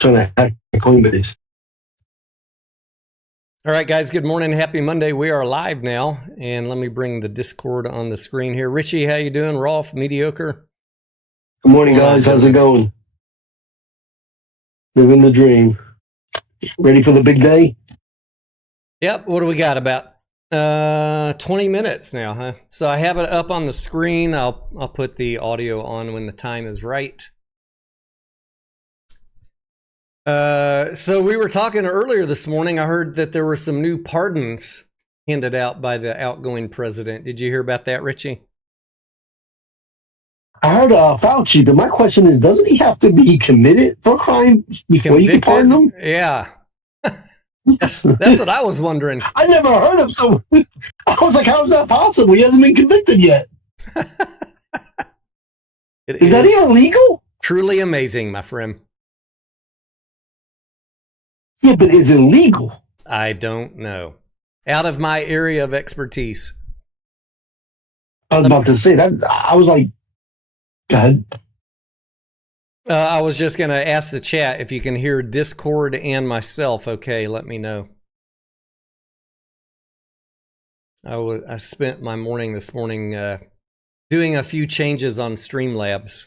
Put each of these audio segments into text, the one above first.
trying to hack Coinbase. All right, guys, good morning. Happy Monday. We are live now, and let me bring the Discord on the screen here. Richie, how you doing? Rolf, mediocre? Good morning, guys. How's it going? Living the dream. Ready for the big day? Yep. What do we got? About 20 minutes now, huh? So I have it up on the screen. I'll put the audio on when the time is right. So we were talking earlier this morning. I heard that there were some new pardons handed out by the outgoing president. Did you hear about that, Richie? I heard Fauci, but my question is, doesn't he have to be committed for a crime before you can pardon him? Yeah. That's what I was wondering. I never heard of someone. I was like, how is that possible? He hasn't been convicted yet. Is that even legal? Truly amazing, my friend. Yeah, but is it legal? I don't know. Out of my area of expertise. I was about to say that. I was like, go ahead. I was just going to ask the chat if you can hear Discord and myself. Okay, let me know. I spent my morning this morning doing a few changes on Streamlabs.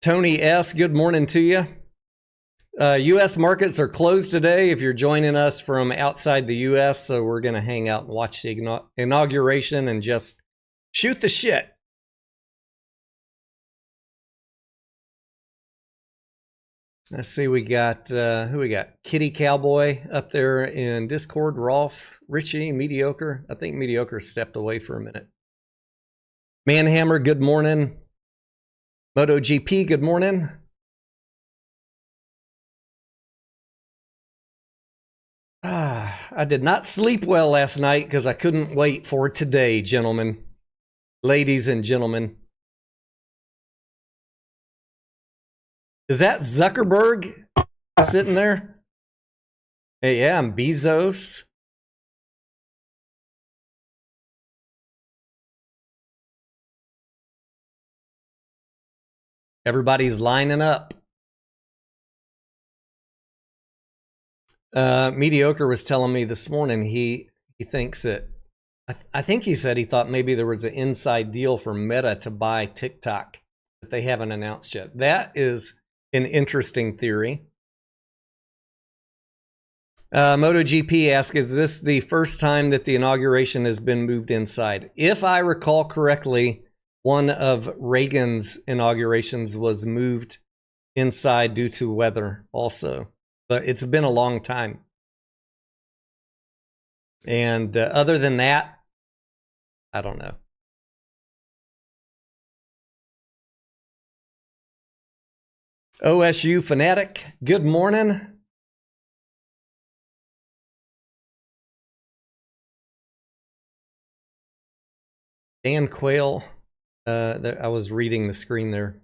Tony S., good morning to you. U.S. markets are closed today if you're joining us from outside the U.S., so we're going to hang out and watch the inauguration and just shoot the shit. Let's see, we got, who we got? Kitty Cowboy up there in Discord, Rolf, Richie, Mediocre. I think Mediocre stepped away for a minute. Manhammer, good morning. MotoGP, good morning. I did not sleep well last night because I couldn't wait for today, gentlemen. Ladies and gentlemen. Is that Zuckerberg sitting there? Hey, yeah, I'm Bezos. Everybody's lining up. Mediocre was telling me this morning he thinks that, I think he said he thought maybe there was an inside deal for Meta to buy TikTok that they haven't announced yet. That is an interesting theory. MotoGP asks, is this the first time that the inauguration has been moved inside? If I recall correctly, one of Reagan's inaugurations was moved inside due to weather also. But it's been a long time. And other than that, I don't know. OSU Fanatic, good morning. Dan Quayle, I was reading the screen there.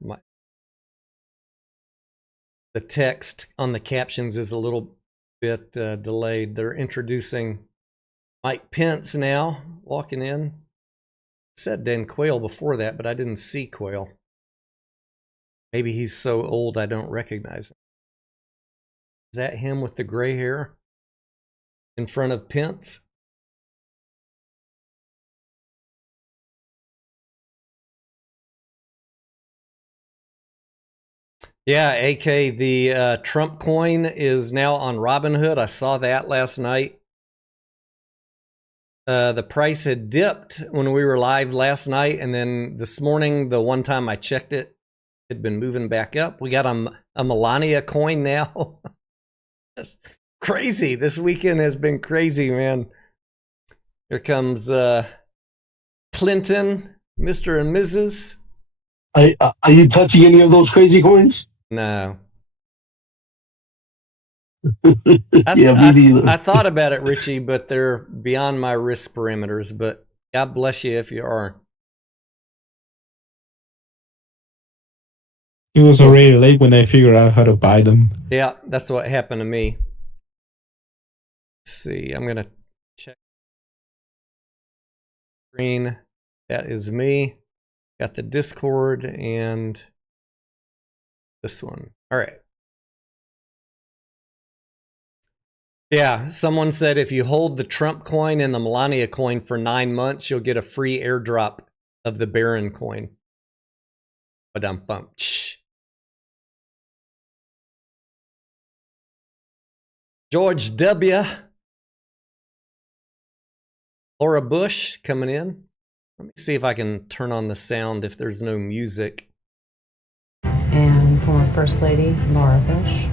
The text on the captions is a little bit delayed. They're introducing Mike Pence now, walking in. I said Dan Quayle before that, but I didn't see Quayle. Maybe he's so old I don't recognize him. Is that him with the gray hair in front of Pence? Yeah, AK, the Trump coin is now on Robinhood. I saw that last night. The price had dipped when we were live last night, and then this morning, the one time I checked it, it had been moving back up. We got a Melania coin now. That's crazy. This weekend has been crazy, man. Here comes Clinton, Mr. and Mrs. Are you touching any of those crazy coins? No. Yeah, me neither. I thought about it, Richie, but they're beyond my risk parameters. But God bless you if you are. It was already late when I figured out how to buy them. Yeah, that's what happened to me. Let's see, I'm going to check. Screen. That is me. Got the Discord and this one. All right. Yeah, someone said if you hold the Trump coin and the Melania coin for 9 months, you'll get a free airdrop of the Barron coin. Ba-dum-bum. George W. Laura Bush coming in. Let me see if I can turn on the sound if there's no music. And former First Lady Laura Bush.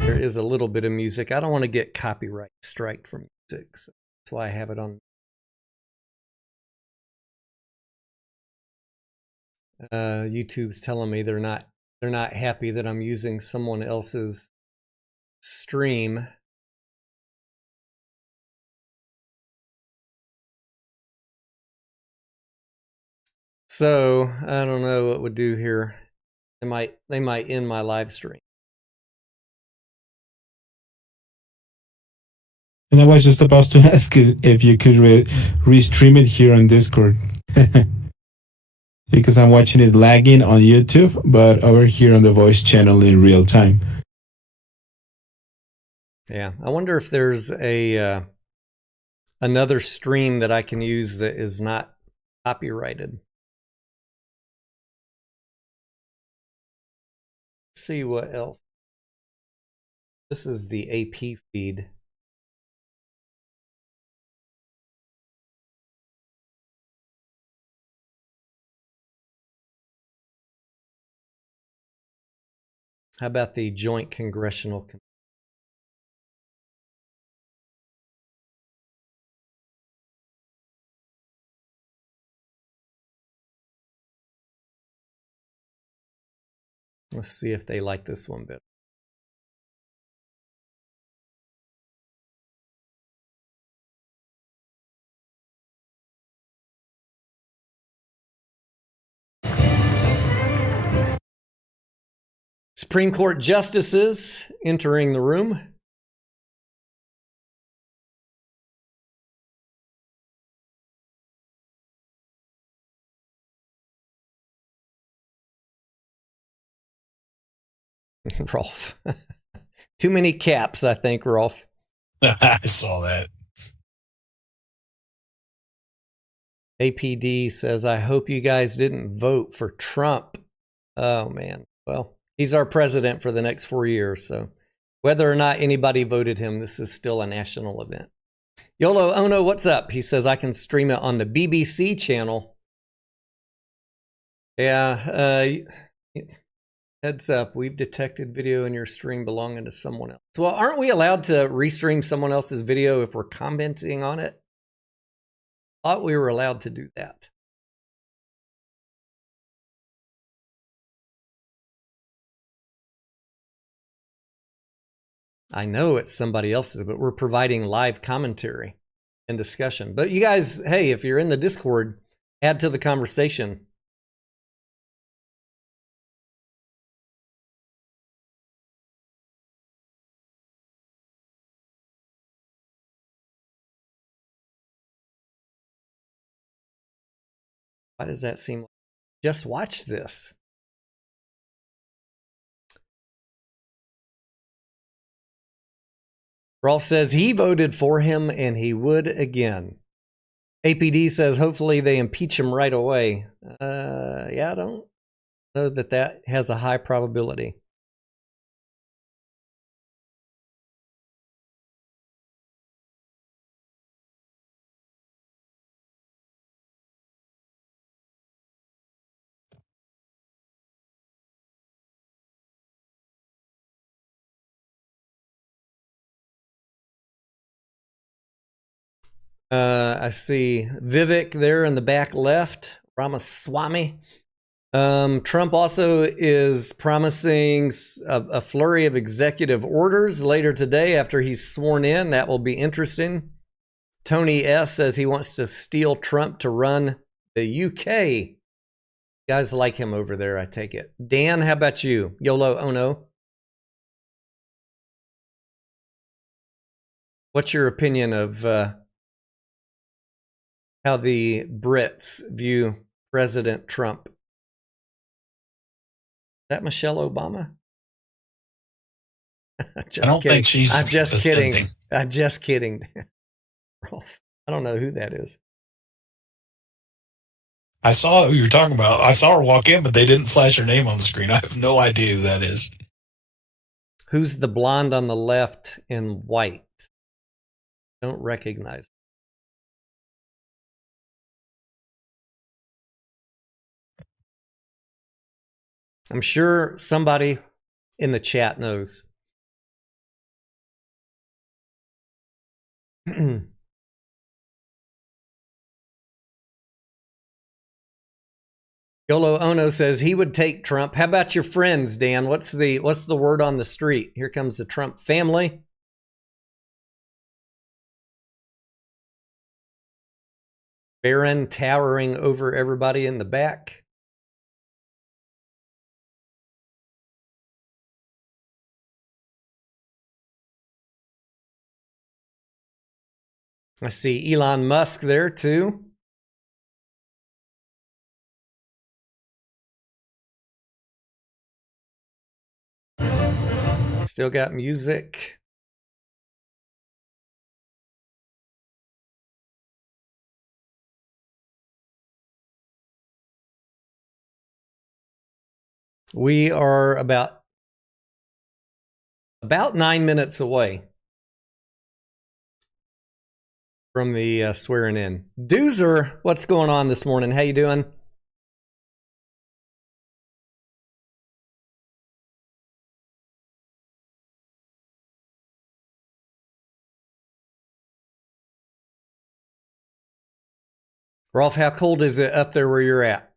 There is a little bit of music. I don't want to get copyright strike from music, so that's why I have it on. YouTube's telling me they're not happy that I'm using someone else's stream. So I don't know what we'll do here. They might end my live stream. And I was just about to ask if you could restream it here on Discord. Because I'm watching it lagging on YouTube, but over here on the voice channel in real time. Yeah, I wonder if there's a another stream that I can use that is not copyrighted. Let's see what else. This is the AP feed. How about the Joint Congressional Committee? Let's see if they like this one better. Supreme Court justices entering the room. Rolf. Too many caps, I think, Rolf. I saw that. APD says, I hope you guys didn't vote for Trump. Oh, man. Well, he's our president for the next 4 years. So whether or not anybody voted him, this is still a national event. Yolo Ono, what's up? He says, I can stream it on the BBC channel. Yeah. Heads up, we've detected video in your stream belonging to someone else. Well, aren't we allowed to restream someone else's video if we're commenting on it? Thought we were allowed to do that. I know it's somebody else's, but we're providing live commentary and discussion. But you guys, hey, if you're in the Discord, add to the conversation. Why does that seem like just watch this? Rolf says he voted for him and he would again. APD says hopefully they impeach him right away. Yeah, I don't know that has a high probability. I see Vivek there in the back left, Ramaswamy. Trump also is promising a flurry of executive orders later today after he's sworn in. That will be interesting. Tony S. says he wants to steal Trump to run the UK. You guys like him over there, I take it. Dan, how about you? Yolo Ono. What's your opinion of how the Brits view President Trump? Is that Michelle Obama? Just I don't kidding. think she's I'm just kidding. attending. I'm just kidding. Rolf, I don't know who that is. I saw who you're talking about. I saw her walk in, but they didn't flash her name on the screen. I have no idea who that is. Who's the blonde on the left in white? Don't recognize. I'm sure somebody in the chat knows. Yolo Ono says he would take Trump. How about your friends, Dan? What's the word on the street? Here comes the Trump family. Barron towering over everybody in the back. I see Elon Musk there too. Still got music. We are about 9 minutes away from the swearing in. Doozer, what's going on this morning? How you doing? Rolf, how cold is it up there where you're at?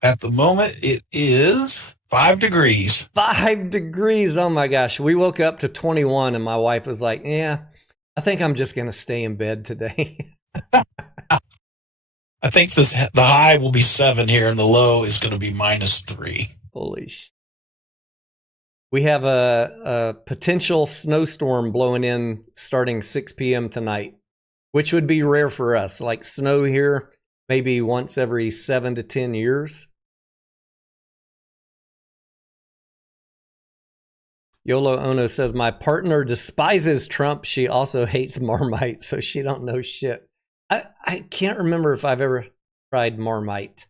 At the moment, it is 5 degrees. 5 degrees. Oh my gosh. We woke up to 21 and my wife was like, yeah, I think I'm just going to stay in bed today. I think the high will be 7 here, and the low is going to be -3. Holy sh! We have a potential snowstorm blowing in starting 6 p.m. tonight, which would be rare for us. Like snow here, maybe once every 7 to 10 years. Yolo Ono says, my partner despises Trump. She also hates Marmite, so she don't know shit. I can't remember if I've ever tried Marmite.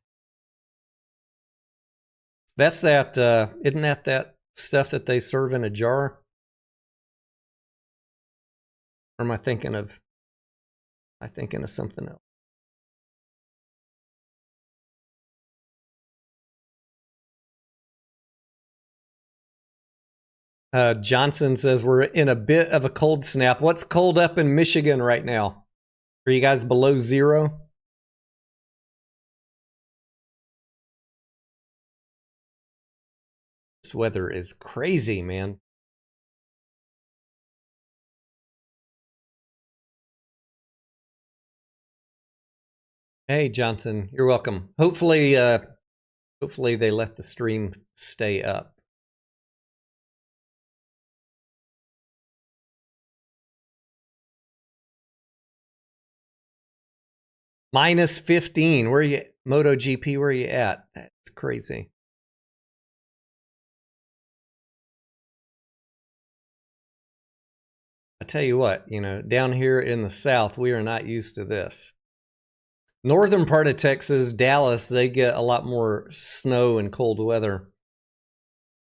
That's that, isn't that stuff that they serve in a jar? Or am I thinking of something else? Johnson says we're in a bit of a cold snap. What's cold up in Michigan right now? Are you guys below 0? This weather is crazy, man. Hey, Johnson, you're welcome. Hopefully they let the stream stay up. -15. Where are you? MotoGP, where are you at? That's crazy. I tell you what, down here in the South, we are not used to this. Northern part of Texas, Dallas, they get a lot more snow and cold weather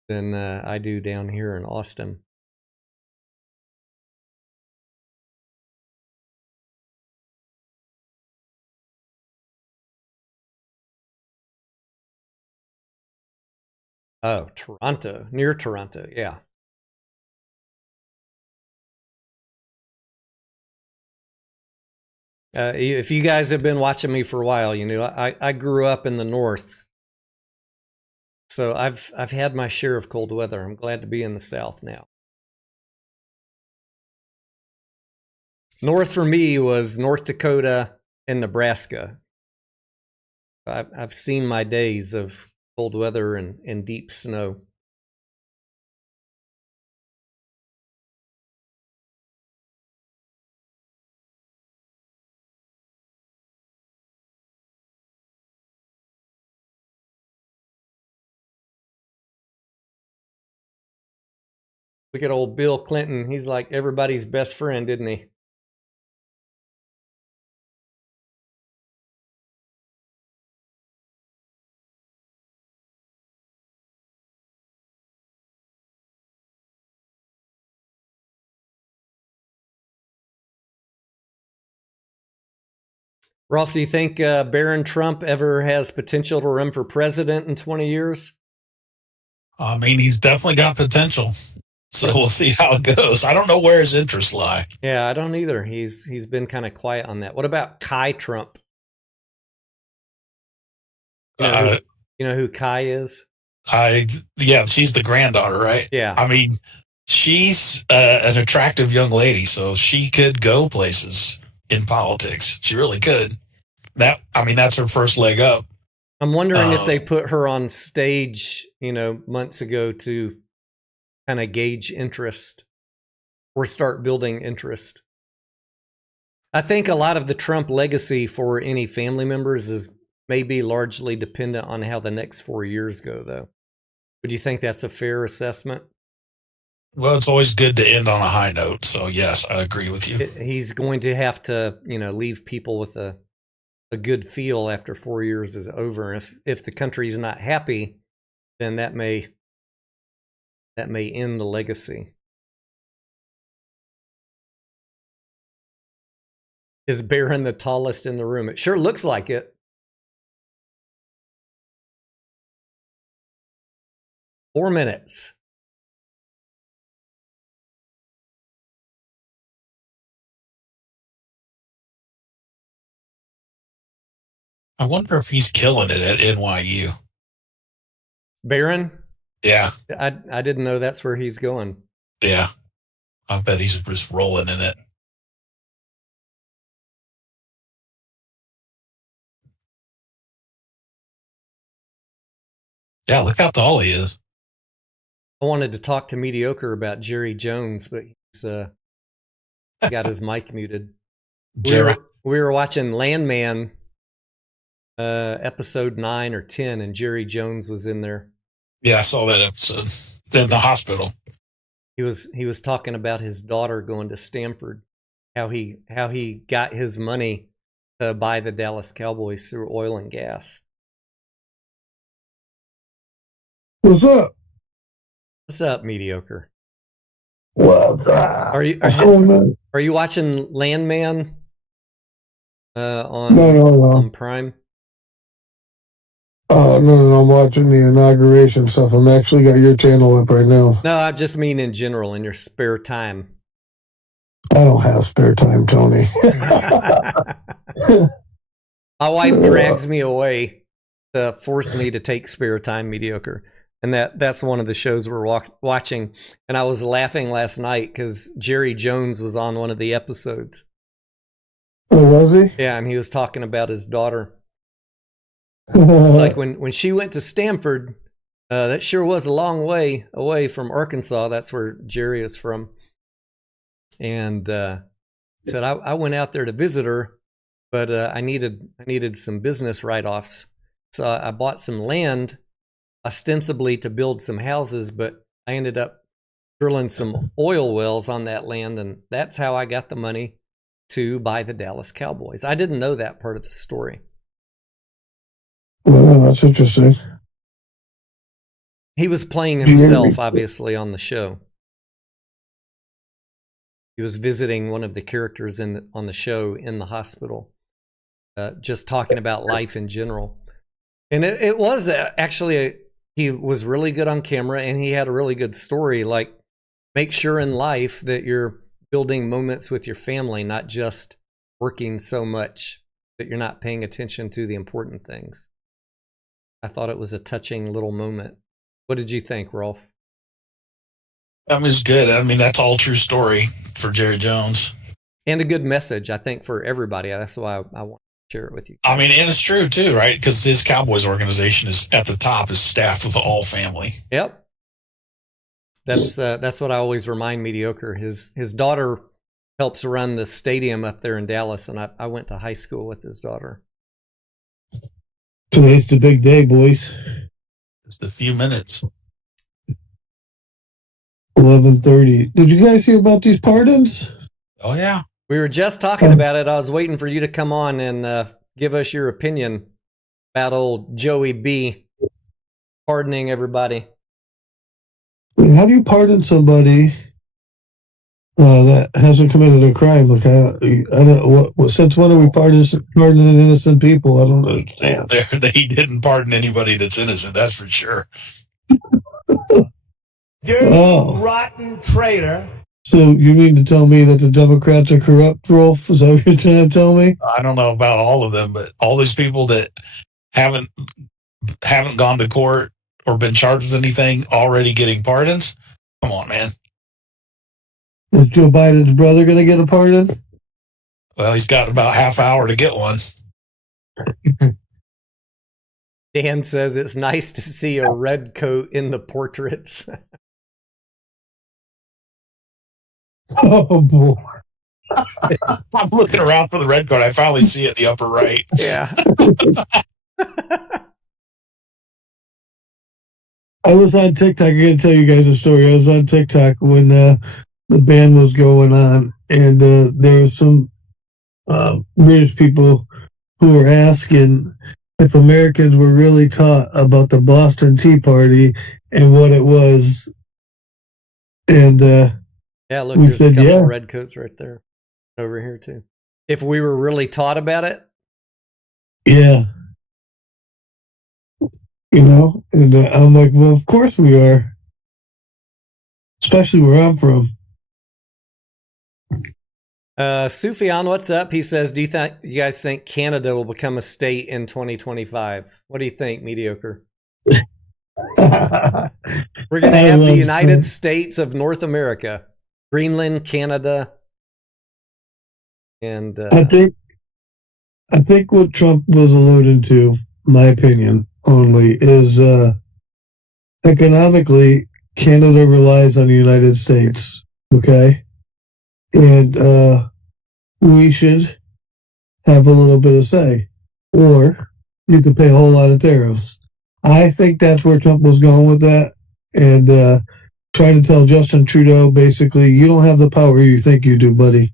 than I do down here in Austin. Oh, Toronto, near Toronto, yeah. If you guys have been watching me for a while, I grew up in the North. So I've had my share of cold weather. I'm glad to be in the South now. North for me was North Dakota and Nebraska. I've seen my days of cold weather and deep snow. Look at old Bill Clinton. He's like everybody's best friend, isn't he? Rolf, do you think Barron Trump ever has potential to run for president in 20 years? I mean, he's definitely got potential. So we'll see how it goes. I don't know where his interests lie. Yeah, I don't either. He's been kind of quiet on that. What about Kai Trump? You know who Kai is? Yeah, she's the granddaughter, right? Yeah. I mean, she's an attractive young lady, so she could go places in politics. She really could. That's her first leg up. I'm wondering if they put her on stage, months ago to kind of gauge interest or start building interest. I think a lot of the Trump legacy for any family members is maybe largely dependent on how the next 4 years go, though. Would you think that's a fair assessment? Well, it's always good to end on a high note. So, yes, I agree with you. He's going to have to, leave people with a good feel after 4 years is over. And if the country is not happy, then that may end the legacy. Is Barron the tallest in the room? It sure looks like it. Four minutes. I wonder if he's killing it at NYU. Barron? Yeah. I didn't know that's where he's going. Yeah. I bet he's just rolling in it. Yeah, look how tall he is. I wanted to talk to Mediocre about Jerry Jones, but he's got his mic muted. We were watching Landman episode 9 or 10, and Jerry Jones was in there. Yeah, I saw that episode. In the hospital. He was talking about his daughter going to Stanford, how he got his money to buy the Dallas Cowboys through oil and gas. What's up? What's up, Mediocre? What's up? Are you watching Landman on on Prime? No, I'm watching the inauguration stuff. I'm actually got your channel up right now. No, I just mean in general, in your spare time. I don't have spare time, Tony. My wife drags me away to force me to take spare time, Mediocre. And that's one of the shows we're watching. And I was laughing last night because Jerry Jones was on one of the episodes. Oh, was he? Yeah, and he was talking about his daughter. Like when she went to Stanford, that sure was a long way away from Arkansas. That's where Jerry is from. And he said, I went out there to visit her, but I needed some business write-offs. So I bought some land ostensibly to build some houses, but I ended up drilling some oil wells on that land, and that's how I got the money to buy the Dallas Cowboys. I didn't know that part of the story. Well, that's interesting. He was playing himself, obviously, on the show. He was visiting one of the characters on the show in the hospital, just talking about life in general. And it was actually, he was really good on camera, and he had a really good story. Like, make sure in life that you're building moments with your family, not just working so much that you're not paying attention to the important things. I thought it was a touching little moment. What did you think, Rolf? That was good. I mean, that's all true story for Jerry Jones. And a good message, I think, for everybody. That's why I want to share it with you. I mean, and it's true, too, right? Because his Cowboys organization is at the top, is staffed with all family. Yep. That's what I always remind Mediocre. His daughter helps run the stadium up there in Dallas, and I went to high school with his daughter. Today's the big day, boys. Just a few minutes. 11:30. Did you guys hear about these pardons? Oh yeah. We were just talking about it. I was waiting for you to come on and give us your opinion about old Joey B pardoning everybody. How do you pardon somebody that hasn't committed a crime? Like, I don't. What since when are we pardoning innocent people? I don't understand. They didn't pardon anybody that's innocent. That's for sure. Oh. Rotten traitor. So you mean to tell me that the Democrats are corrupt, Rolf? Is that what you're trying to tell me? I don't know about all of them, but all these people that haven't gone to court or been charged with anything already getting pardons. Come on, man. Is Joe Biden's brother going to get a pardon? Well, he's got about half hour to get one. Dan says it's nice to see a red coat in the portraits. Oh, boy. I'm looking around for the red card. I finally see it in the upper right. Yeah. I was on TikTok. I got to tell you guys a story. I was on TikTok when the ban was going on, and there were some British people who were asking if Americans were really taught about the Boston Tea Party and what it was. And yeah, look, we there's said, a couple yeah. of red coats right there. Over here, too. If we were really taught about it. Yeah. You know, and I'm like, well, of course we are. Especially where I'm from. Sufyan, what's up? He says, do you guys think Canada will become a state in 2025? What do you think, Mediocre? We're going to have the United States of North America, Greenland, Canada, and I think what Trump was alluding to, my opinion only, is economically Canada relies on the United States. Okay, and we should have a little bit of say, or you could pay a whole lot of tariffs. I think that's where Trump was going with that, and trying to tell Justin Trudeau basically, you don't have the power you think you do, buddy.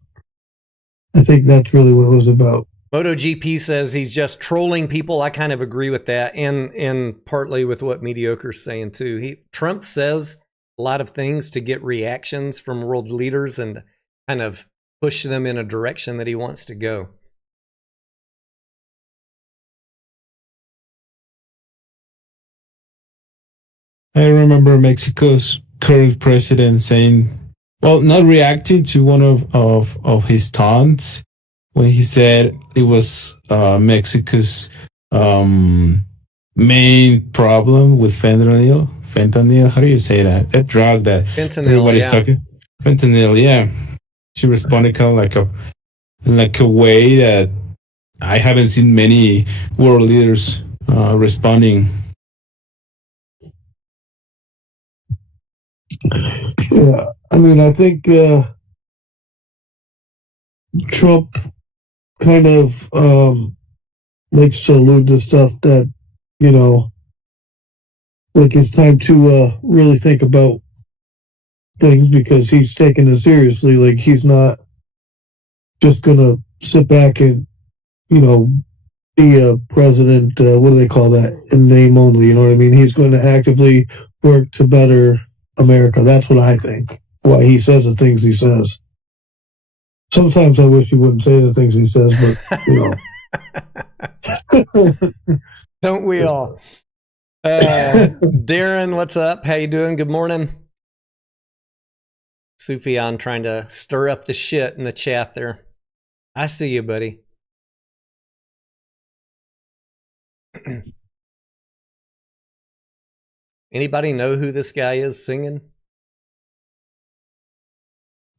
I think that's really what it was about. MotoGP says he's just trolling people. I kind of agree with that, and partly with what Mediocre's saying too. Trump says a lot of things to get reactions from world leaders and kind of push them in a direction that he wants to go. I remember Mexico's current president saying, well, not reacting to one of his taunts when he said it was Mexico's main problem with fentanyl. Fentanyl, how do you say that? That drug that Fentanyl, everybody's yeah. talking. Fentanyl, yeah. She responded kind of like a way that I haven't seen many world leaders responding. Yeah, I mean, I think Trump kind of likes to allude to stuff that, you know, like it's time to really think about things because he's taking it seriously. Like he's not just gonna sit back and, you know, be a president. What do they call that? In name only. You know what I mean? He's going to actively work to better America. That's what I think. Why he says the things he says. Sometimes I wish he wouldn't say the things he says, but you know. Don't we all? Darren, what's up? How you doing? Good morning. Sufyan trying to stir up the shit in the chat there. I see you, buddy. Anybody know who this guy is singing?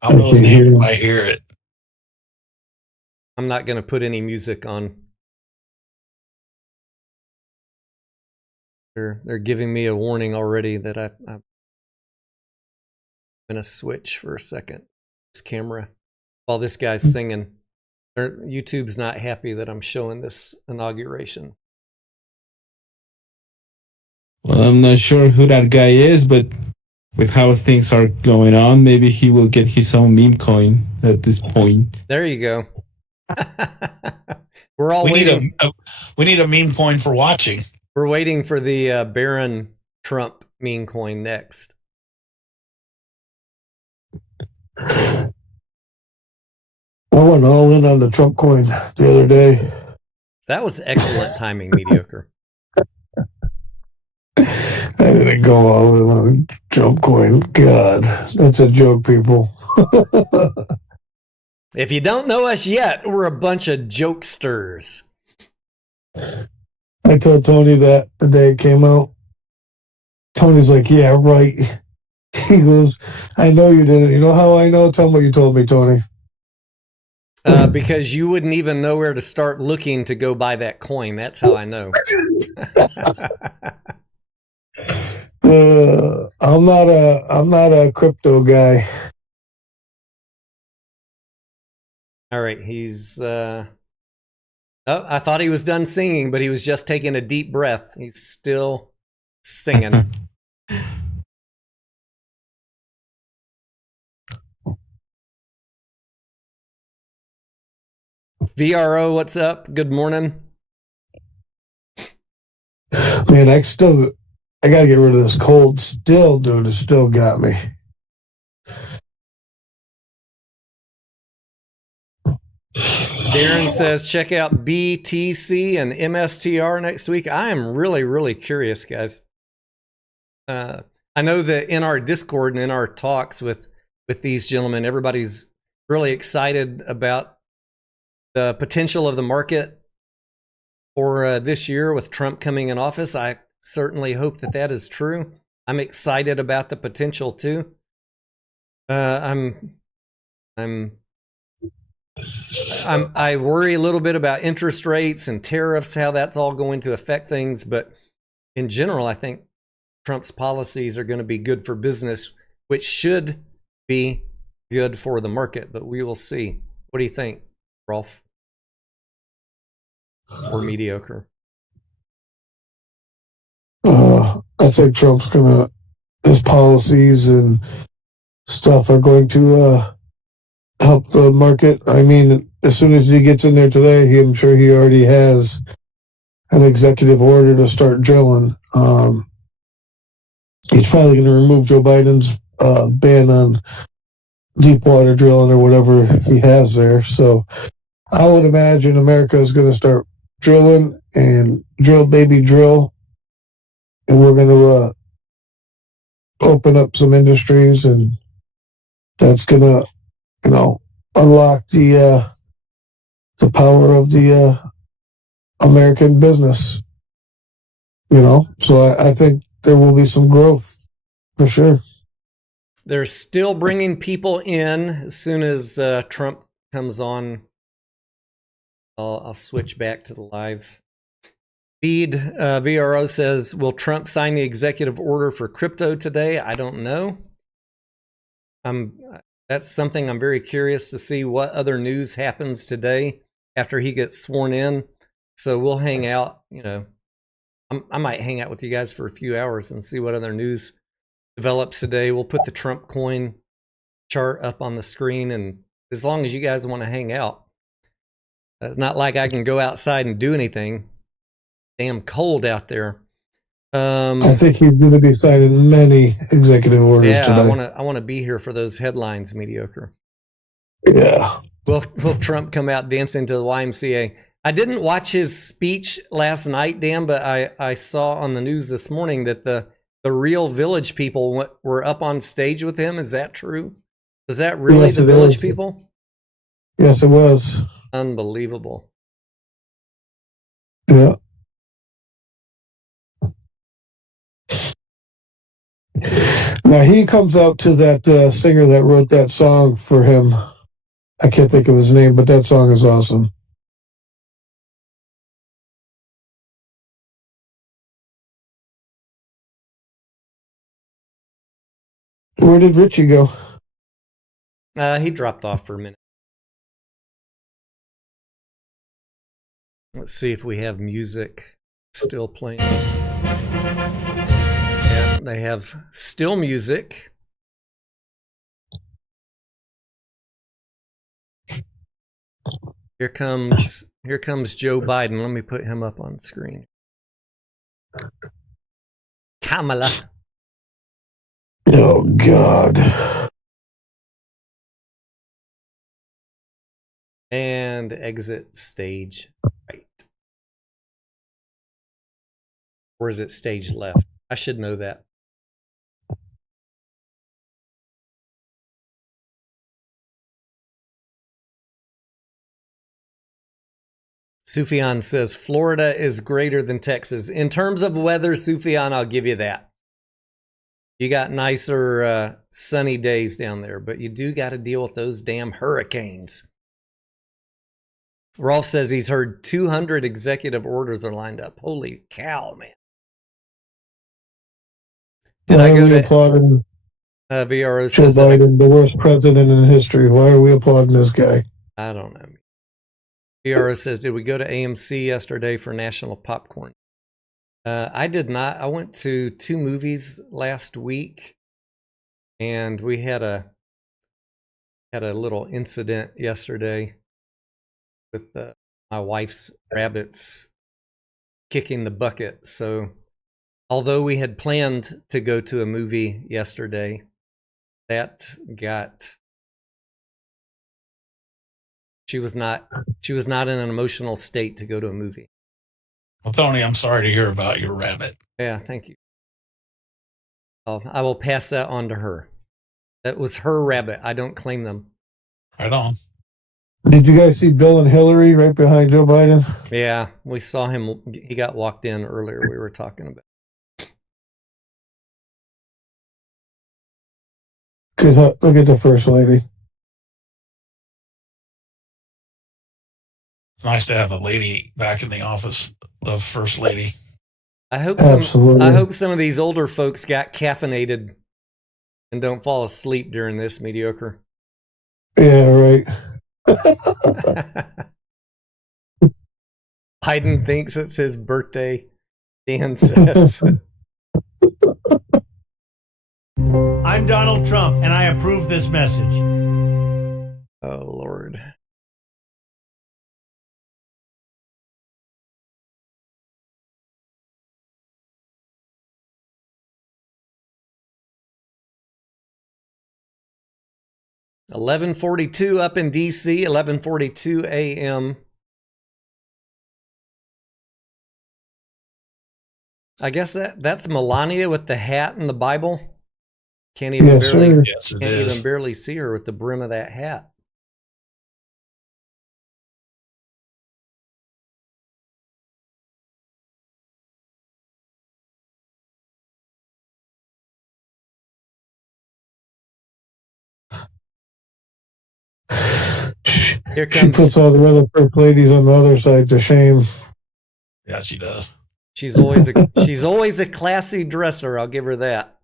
I don't know his name if I hear it. I'm not going to put any music on. They're giving me a warning already that I'm going to switch for a second. This camera. While this guy's singing. YouTube's not happy that I'm showing this inauguration. Well, I'm not sure who that guy is, but with how things are going on, maybe he will get his own meme coin at this point. There you go. We're all We waiting. need a meme coin for watching. We're waiting for the Baron Trump meme coin next. I went all in on the Trump coin the other day. That was excellent timing, mediocre. I didn't go all in on Trump coin. God, that's a joke, people. If you don't know us yet, we're a bunch of jokesters. I told Tony that the day it came out. Tony's like, yeah, right. He goes, I know you did it. You know how I know? Tell me what you told me, Tony. Because you wouldn't even know where to start looking to go buy that coin. That's how I know. I'm not a crypto guy. All right, he's I thought he was done singing, but he was just taking a deep breath. He's still singing. VRO, what's up? Good morning. Man, I gotta get rid of this cold. Still, dude, it still got me. Darren says, check out BTC and MSTR next week. I am really, really curious, guys. I know that in our Discord and in our talks with these gentlemen, everybody's really excited about the potential of the market for this year with Trump coming in office. I certainly hope that that is true. I'm excited about the potential too. I worry a little bit about interest rates and tariffs, how that's all going to affect things. But in general, I think Trump's policies are going to be good for business, which should be good for the market. But we will see. What do you think, Rolf? Or mediocre? I think Trump's his policies and stuff are going to help the market. I mean, as soon as he gets in there today, I'm sure he already has an executive order to start drilling. He's probably going to remove Joe Biden's ban on deep water drilling or whatever he has there. So I would imagine America is going to start drilling and drill, baby, drill. And we're going to open up some industries, and that's going to, unlock the power of the American business. So I think there will be some growth for sure. They're still bringing people in as soon as Trump comes on. I'll switch back to the live feed. VRO says, will Trump sign the executive order for crypto today? I don't know. That's something I'm very curious to see what other news happens today after he gets sworn in. So we'll hang out, I might hang out with you guys for a few hours and see what other news develops today. We'll put the Trump coin chart up on the screen, and as long as you guys want to hang out, it's not like I can go outside and do anything. Damn cold out there. I think he's going to be signing many executive orders today. I want to be here for those headlines, mediocre. Yeah. Will Trump come out dancing to the YMCA? I didn't watch his speech last night, Dan, but I saw on the news this morning that the real Village People were up on stage with him. Is that true? Is that really Yes, the it Village is. People? Yes, it was. Unbelievable. Yeah. Now he comes out to that singer that wrote that song for him. I can't think of his name, but that song is awesome. Where did Richie go? He dropped off for a minute. Let's see if we have music still playing. Yeah. They have still music. Here comes Joe Biden. Let me put him up on screen. Kamala. Oh God. And exit stage right. Or is it stage left? I should know that. Sufyan says Florida is greater than Texas. In terms of weather, Sufyan, I'll give you that. You got nicer sunny days down there, but you do got to deal with those damn hurricanes. Rolf says he's heard 200 executive orders are lined up. Holy cow, man. Why are we applauding VRO Joe says Biden, the worst president in history? Why are we applauding this guy? I don't know. VRO says, did we go to AMC yesterday for National Popcorn? I did not. I went to 2 movies last week, and we had a little incident yesterday with my wife's rabbits kicking the bucket. So although we had planned to go to a movie yesterday, she was not in an emotional state to go to a movie. Well, Tony, I'm sorry to hear about your rabbit. Yeah, thank you. I will pass that on to her. That was her rabbit. I don't claim them. Right on. Did you guys see Bill and Hillary right behind Joe Biden? Yeah, we saw him. He got walked in earlier. We were talking about. Look at the first lady. It's nice to have a lady back in the office, the first lady. I hope some of these older folks got caffeinated and don't fall asleep during this mediocre. Yeah, right. Biden thinks it's his birthday, Dan says. I'm Donald Trump, and I approve this message. Oh, Lord. $11:42 up in DC, 11:42 a.m. I guess that's Melania with the hat and the Bible. Can't even barely see her with the brim of that hat. She puts all the other first ladies on the other side to shame. Yeah, she does. She's always a classy dresser. I'll give her that.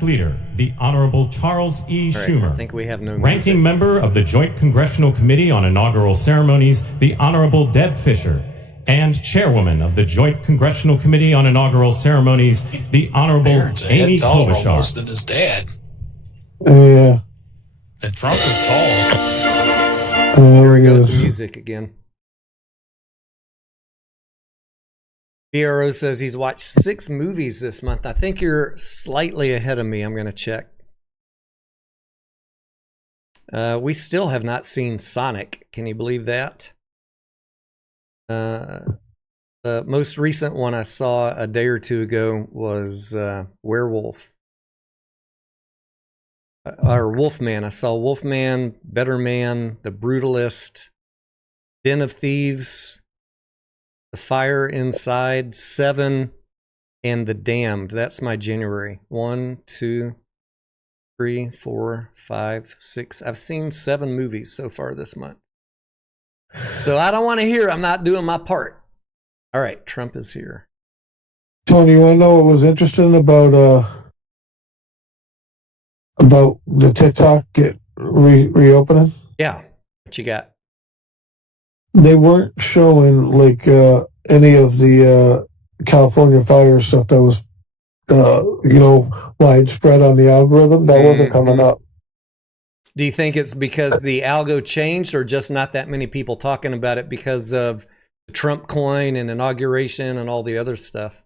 Leader, the Honorable Charles E. Schumer. I think we have no Ranking member of the Joint Congressional Committee on Inaugural Ceremonies, the Honorable Deb Fischer. And Chairwoman of the Joint Congressional Committee on Inaugural Ceremonies, the Honorable Amy Klobuchar. Almost than his dad. Yeah. And Trump is tall. Here we go with the music again. Piero says he's watched 6 movies this month. I think you're slightly ahead of me. I'm going to check. We still have not seen Sonic. Can you believe that? The most recent one I saw a day or two ago was Werewolf. Or Wolfman. I saw Wolfman, Better Man, The Brutalist, Den of Thieves, The Fire Inside, 7, and The Damned. That's my January. 1, 2, 3, 4, 5, 6. I've seen 7 movies so far this month. So I don't want to hear I'm not doing my part. All right, Trump is here. Tony, you want to know what was interesting about the TikTok reopening? Yeah, what you got? they weren't showing like any of the California fire stuff that was widespread on the algorithm. That wasn't coming up. Do you think it's because the algo changed, or just not that many people talking about it because of the Trump coin and inauguration and all the other stuff?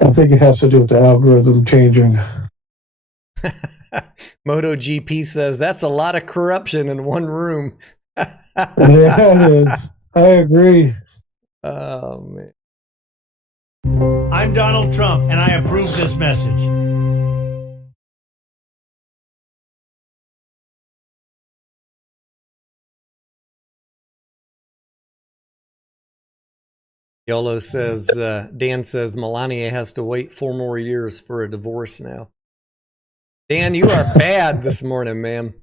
I think it has to do with the algorithm changing. MotoGP says that's a lot of corruption in one room. Yeah, it is. I agree. Oh, man. I'm Donald Trump, and I approve this message. Yolo says, Dan says Melania has to wait 4 more years for a divorce now. Dan, you are bad this morning, ma'am.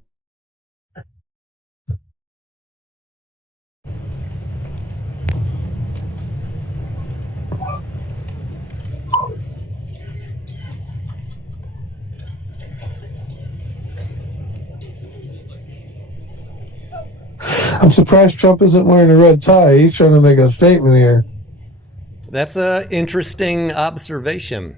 I'm surprised Trump isn't wearing a red tie. He's trying to make a statement here. That's an interesting observation.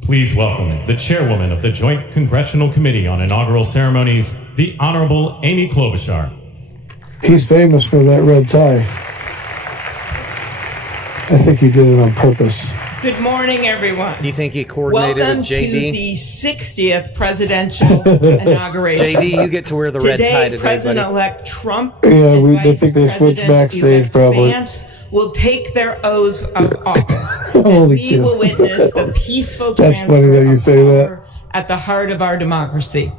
Please welcome the chairwoman of the Joint Congressional Committee on Inaugural Ceremonies, the Honorable Amy Klobuchar. He's famous for that red tie. I think he did it on purpose. Good morning, everyone. Do you think he coordinated Welcome with JD? to the 60th presidential inauguration. JD, you get to wear the red tie today, President-elect Trump I think they switched backstage probably. Vance will take their oaths of office. Holy We will cow. witness the peaceful That's funny that you say that. at the heart of our democracy.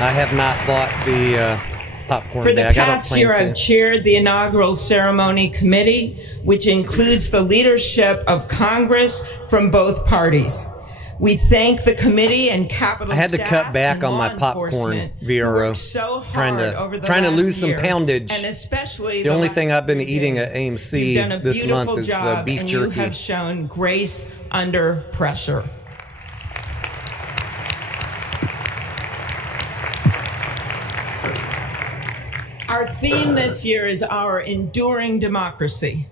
I have not bought the popcorn For the bag. I don't past plan year, to. I've chaired the inaugural ceremony committee, which includes the leadership of Congress from both parties. We thank the committee and Capitol I had to staff cut back and on my law popcorn, enforcement who VRO. worked so hard Trying over the to last lose some year, poundage. and especially The only thing last I've been 3 eating days. at AMC You've done a this month beautiful is the job, beef and jerky. You have shown grace under pressure. Our theme this year is our enduring democracy.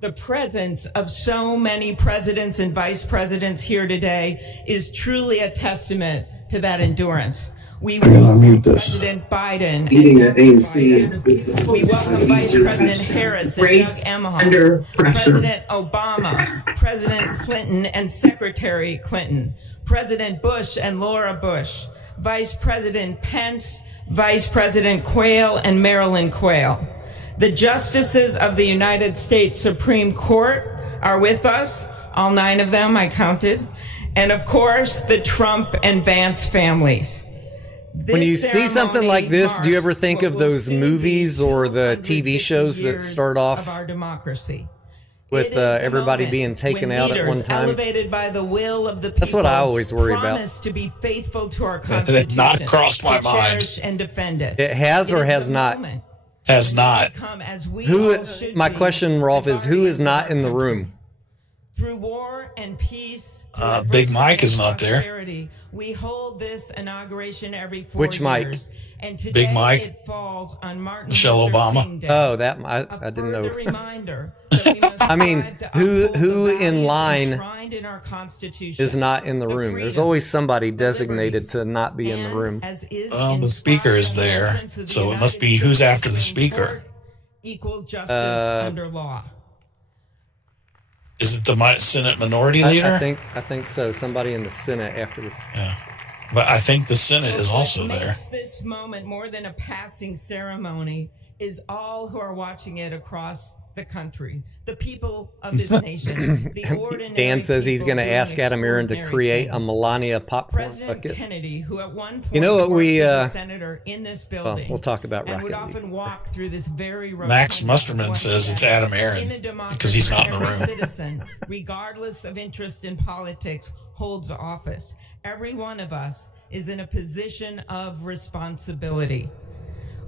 The presence of so many presidents and vice presidents here today is truly a testament to that endurance. We welcome President Biden. Eating at AMC. We welcome Vice President Harris and Doug Emhoff, President Obama, President Clinton and Secretary Clinton, President Bush and Laura Bush, Vice President Pence, Vice President Quayle and Marilyn Quayle. The justices of the United States Supreme Court are with us, all 9 of them, I counted, and of course, the Trump and Vance families. When you see something like this, do you ever think of those movies or the TV shows that start off with everybody being taken out at one time? Elevated by the will of the people, that's what I always worry about. promise to be faithful to our That Constitution. had not crossed my to mind. cherish and defend it. It has or It is has the not? moment Has not. come as we Who? all should My be, question, Rolf, is who is not in the room? through war and peace. Big Mike is not there. prosperity, We hold this inauguration every 4 Which Mike? years. And today Big Mike? it falls on Martin Michelle Luther Obama? King Day. Oh, that I A didn't know. further reminder that we must I mean, strive to who uphold the in values line enshrined in our Constitution, is not in the room? There's freedom, always somebody the designated liberties, to not be in the and room. as is The speaker is inspired by the there, essence of the so it must United be who's States after the Supreme speaker. Court, equal justice under law. Is it the Senate Minority Leader? I think so. Somebody in the Senate after this. Yeah. But I think the Senate is also What there. makes this moment more than a passing ceremony is all who are watching it across the country, the people of this nation. The ordinary Dan says he's people going to doing ask Adam Aaron to extraordinary create a things. Melania popcorn President bucket. Kennedy, who at one point You know what worked we, as a senator in this building, we'll talk about and would Rocket League. often walk through this very road Max conduct Musterman once says it's said, Adam Aaron "In a democracy, because he's not in the every room." citizen, regardless of interest in politics, holds office. Every one of us is in a position of responsibility.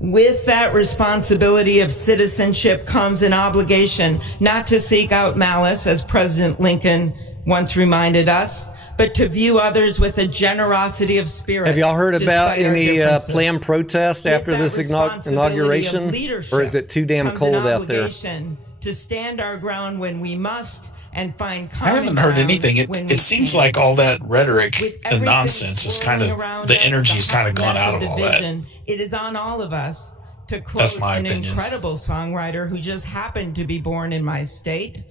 With that responsibility of citizenship comes an obligation not to seek out malice, as President Lincoln once reminded us, but to view others with a generosity of spirit. Have y'all heard about despite our any differences. planned protest With after that this responsibility inauguration? of leadership Or is it too damn comes cold an out there? obligation to stand our ground when we must and find I common haven't heard ground anything. when we It seems can. like all that rhetoric With and everything nonsense is kind swirling of, around the us, energy's the kind of gone hot out of mess all that. division, it is on all of us to That's quote my an opinion. incredible songwriter who just happened to be born in my state,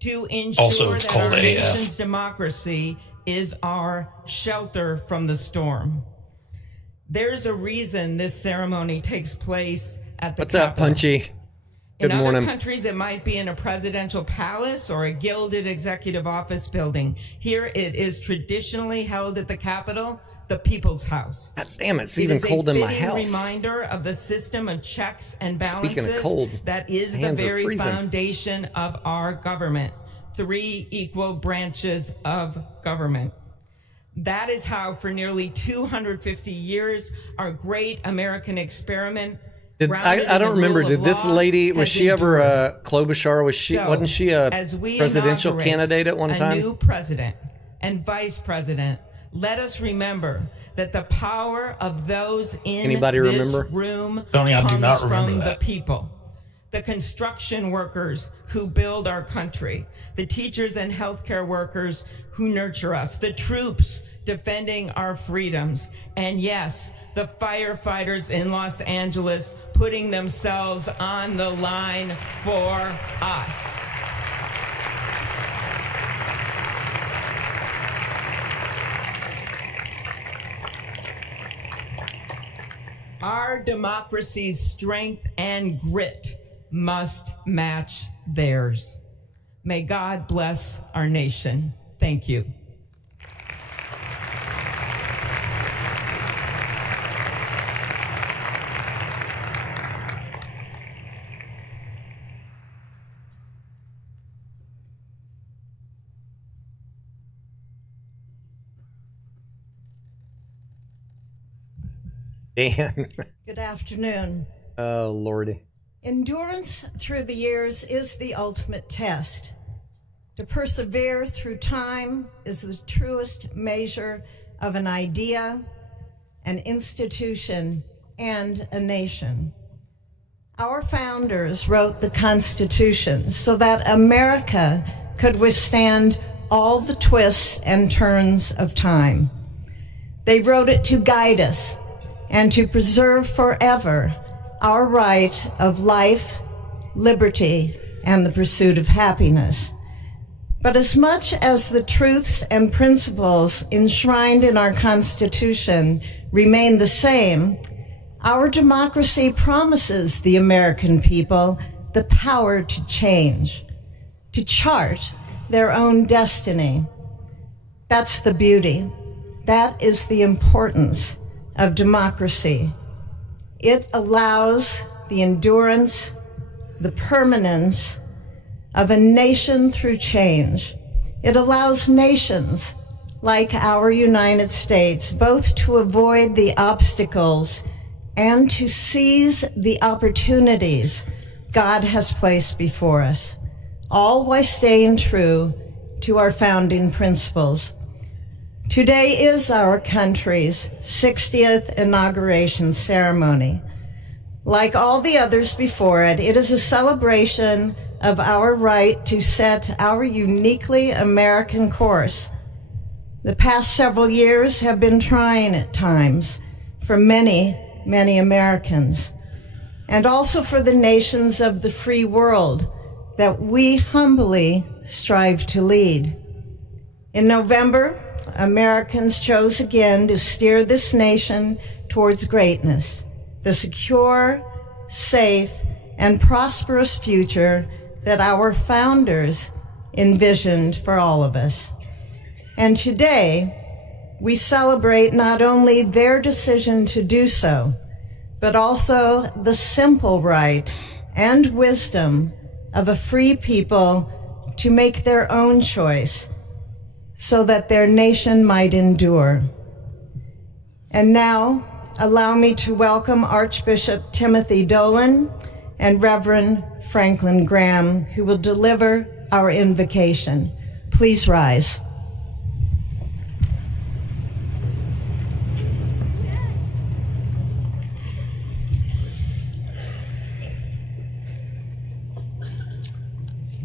to ensure Also, it's that called our AF. nation's democracy is our shelter from the storm. There's a reason this ceremony takes place at the What's up, Capitol. Punchy? Good In morning. other countries, it might be in a presidential palace or a gilded executive office building. Here, it is traditionally held at the Capitol, the People's House. God damn it, it's It even is a cold in my fitting house. reminder of the system of checks and balances Speaking of cold, that is my the hands are very freezing. foundation of our government. 3 equal branches of government. That is how, for nearly 250 years, our great American experiment. I don't remember. Did this lady, was she ever Klobuchar? Wasn't she a presidential candidate at one a time? new president and vice president, let us remember that the power of those in Anybody this remember? room Tony, I do comes not remember from that. the people. The construction workers who build our country, the teachers and healthcare workers who nurture us, the troops defending our freedoms, and yes, the firefighters in Los Angeles putting themselves on the line for us. Our democracy's strength and grit must match theirs. May God bless our nation. Thank you. Dan. Good afternoon. Oh, Lordy. Endurance through the years is the ultimate test. To persevere through time is the truest measure of an idea, an institution, and a nation. Our founders wrote the Constitution so that America could withstand all the twists and turns of time. They wrote it to guide us and to preserve forever our right of life, liberty, and the pursuit of happiness. But as much as the truths and principles enshrined in our Constitution remain the same, our democracy promises the American people the power to change, to chart their own destiny. That's the beauty. That is the importance of democracy. It allows the endurance, the permanence of a nation through change. It allows nations like our United States both to avoid the obstacles and to seize the opportunities God has placed before us, all while staying true to our founding principles. Today is our country's 60th inauguration ceremony. Like all the others before it, it is a celebration of our right to set our uniquely American course. The past several years have been trying at times for many, many Americans, and also for the nations of the free world that we humbly strive to lead. In November, Americans chose again to steer this nation towards greatness, the secure, safe, and prosperous future that our founders envisioned for all of us. And today, we celebrate not only their decision to do so, but also the simple right and wisdom of a free people to make their own choice so that their nation might endure. And now, allow me to welcome Archbishop Timothy Dolan and Reverend Franklin Graham, who will deliver our invocation. Please rise.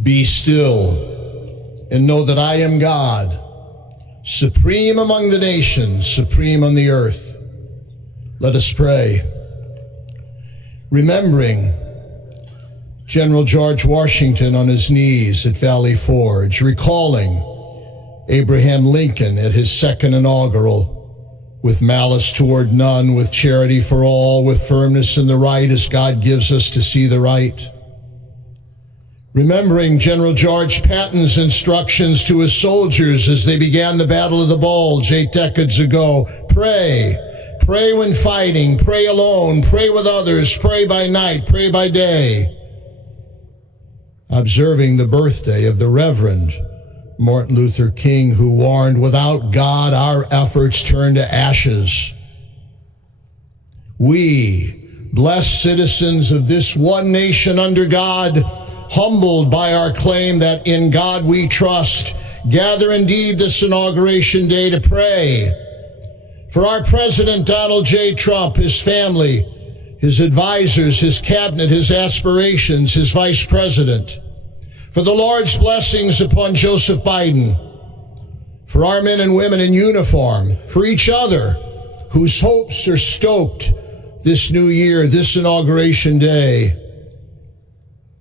Be still and know that I am God, supreme among the nations, supreme on the earth. Let us pray. Remembering General George Washington on his knees at Valley Forge, recalling Abraham Lincoln at his second inaugural, with malice toward none, with charity for all, with firmness in the right as God gives us to see the right. Remembering General George Patton's instructions to his soldiers as they began the Battle of the Bulge 8 decades ago. Pray. Pray when fighting. Pray alone. Pray with others. Pray by night. Pray by day. Observing the birthday of the Reverend Martin Luther King, who warned, without God, our efforts turn to ashes. We, blessed citizens of this one nation under God, humbled by our claim that in God we trust, gather indeed this Inauguration Day to pray for our President Donald J. Trump, his family, his advisors, his cabinet, his aspirations, his vice president, for the Lord's blessings upon Joseph Biden, for our men and women in uniform, for each other whose hopes are stoked this new year, this Inauguration Day.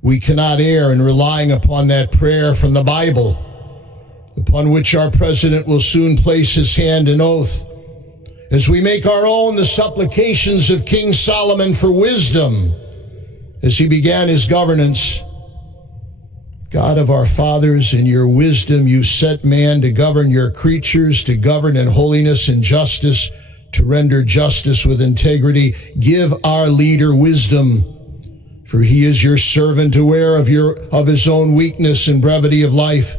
We cannot err in relying upon that prayer from the Bible, upon which our president will soon place his hand in oath, as we make our own the supplications of King Solomon for wisdom as he began his governance. God of our fathers, in your wisdom you set man to govern your creatures, to govern in holiness and justice, to render justice with integrity. Give our leader wisdom, for he is your servant, aware of his own weakness and brevity of life.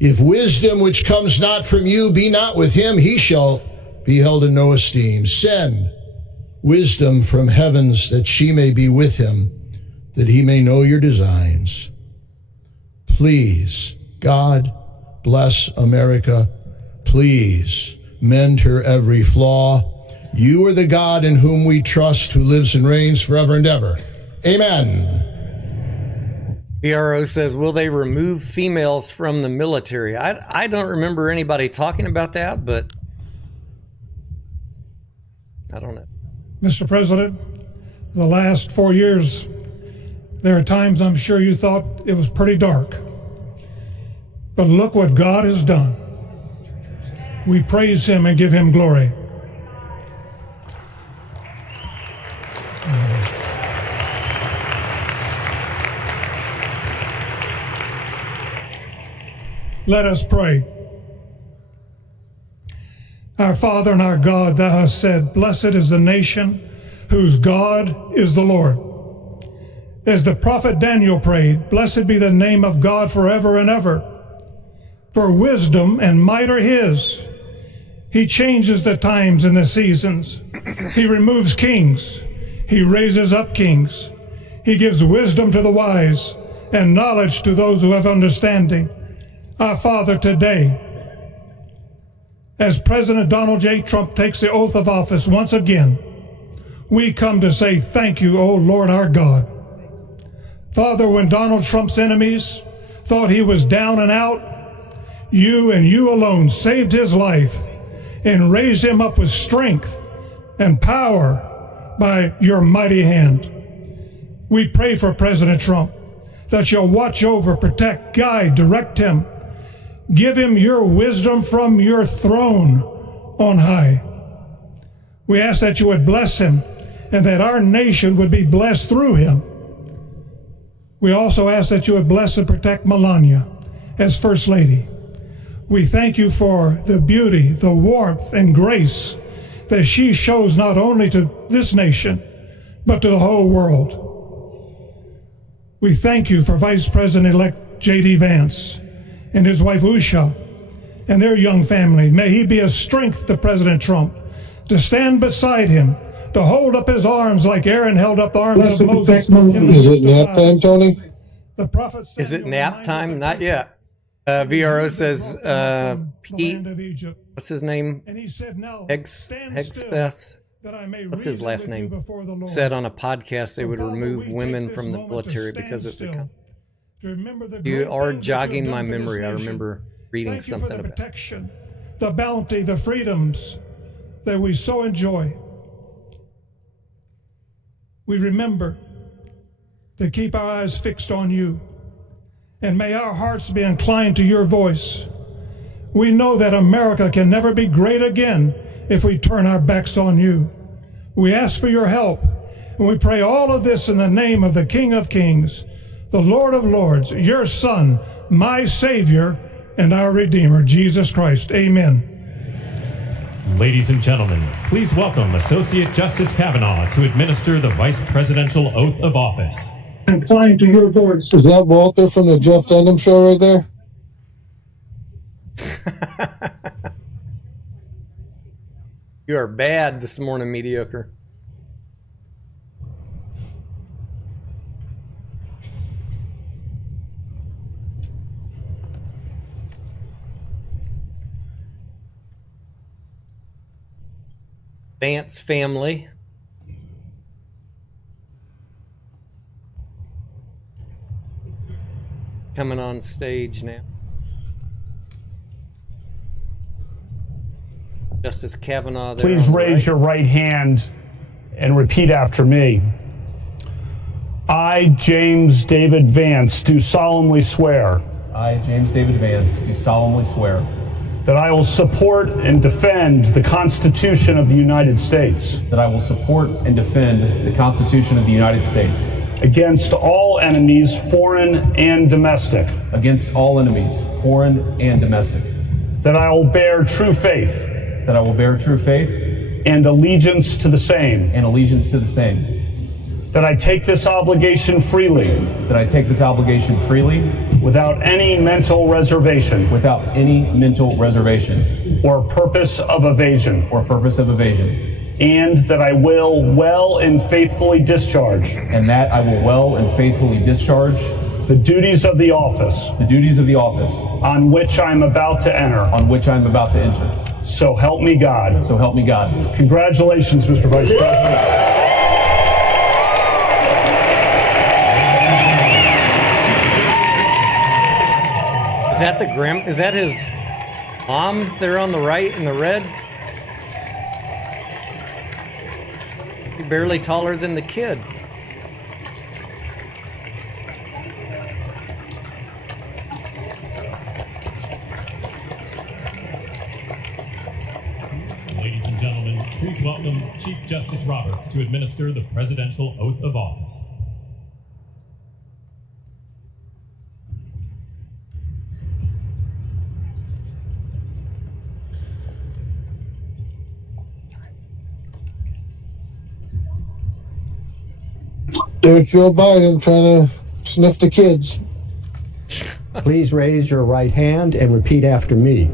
If wisdom which comes not from you be not with him, he shall be held in no esteem. Send wisdom from heavens, that she may be with him, that he may know your designs. Please, God, bless America. Please, mend her every flaw. You are the God in whom we trust, who lives and reigns forever and ever. Amen. PRO says, will they remove females from the military? I don't remember anybody talking about that, but I don't know. Mr. President, the last 4 years, there are times I'm sure you thought it was pretty dark. But look what God has done. We praise him and give him glory. Let us pray. Our Father and our God, thou hast said, blessed is the nation whose God is the Lord. As the prophet Daniel prayed, blessed be the name of God forever and ever. For wisdom and might are his. He changes the times and the seasons. He removes kings. He raises up kings. He gives wisdom to the wise and knowledge to those who have understanding. Our Father, today, as President Donald J. Trump takes the oath of office once again, we come to say thank you, O Lord our God. Father, when Donald Trump's enemies thought he was down and out, you and you alone saved his life and raised him up with strength and power by your mighty hand. We pray for President Trump, that you'll watch over, protect, guide, direct him. Give him your wisdom from your throne on high. We ask that you would bless him and that our nation would be blessed through him. We also ask that you would bless and protect Melania as First Lady. We thank you for the beauty, the warmth, and grace that she shows not only to this nation, but to the whole world. We thank you for Vice President-elect J.D. Vance and his wife Usha and their young family. May he be a strength to President Trump, to stand beside him, to hold up his arms like Aaron held up the arms of Moses. Is it nap time, Tony? The prophet said, Is it nap time? Not yet. VRO says, Pete, what's his name? And he said, "Now Hegspeth. that I may What's his reason last with name? you before the Lord." Said on a podcast they would Father, remove we women take from this the moment to military stand because it's a still, to remember the You great are things that you have jogging done my for this memory. I nation. remember reading Thank you something for the about protection, the bounty, the freedoms that we so enjoy. We remember to keep our eyes fixed on you, and may our hearts be inclined to your voice. We know that America can never be great again if we turn our backs on you. We ask for your help, and we pray all of this in the name of the King of Kings, the Lord of Lords, your Son, my Savior, and our Redeemer, Jesus Christ. Amen. Ladies and gentlemen, please welcome Associate Justice Kavanaugh to administer the Vice Presidential Oath of Office. Inclined to your voice. Is that Walter from the Jeff Dunham show right there? You are bad this morning, mediocre. Vance family. Coming on stage now. Justice Kavanaugh there. Please raise your right hand and repeat after me. I, James David Vance, do solemnly swear. I, James David Vance, do solemnly swear that I will support and defend the Constitution of the United States. That I will support and defend the Constitution of the United States. Against all enemies, foreign and domestic. Against all enemies, foreign and domestic. That I will bear true faith. That I will bear true faith. And allegiance to the same. And allegiance to the same. That I take this obligation freely. That I take this obligation freely. Without any mental reservation. Without any mental reservation. Or purpose of evasion. Or purpose of evasion. And that I will well and faithfully discharge. And that I will well and faithfully discharge. The duties of the office. The duties of the office. On which I am about to enter. On which I am about to enter. So help me God. So help me God. Congratulations, Mr. Vice President. Is that his mom there on the right in the red? Barely taller than the kid. Ladies and gentlemen, please welcome Chief Justice Roberts to administer the Presidential Oath of Office. There's Joe Biden trying to sniff the kids. Please raise your right hand and repeat after me.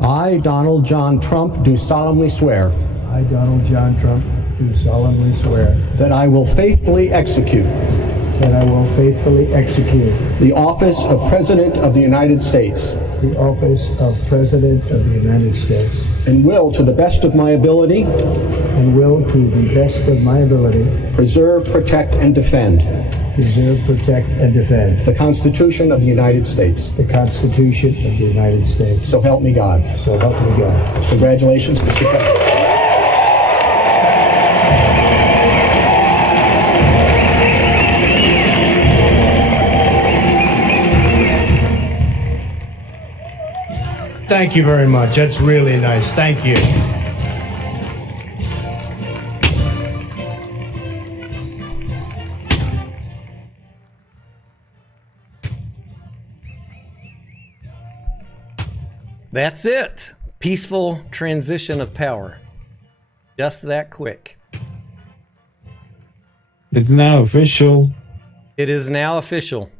I, Donald John Trump, do solemnly swear. I, Donald John Trump, do solemnly swear. That I will faithfully execute. That I will faithfully execute. The office of President of the United States. The office of President of the United States. And will, to the best of my ability. And will, to the best of my ability. Preserve, protect, and defend. Preserve, protect, and defend. The Constitution of the United States. The Constitution of the United States. So help me God. So help me God. Congratulations, Mr. President. Thank you very much. That's really nice. Thank you. That's it. Peaceful transition of power. Just that quick. It's now official. It is now official.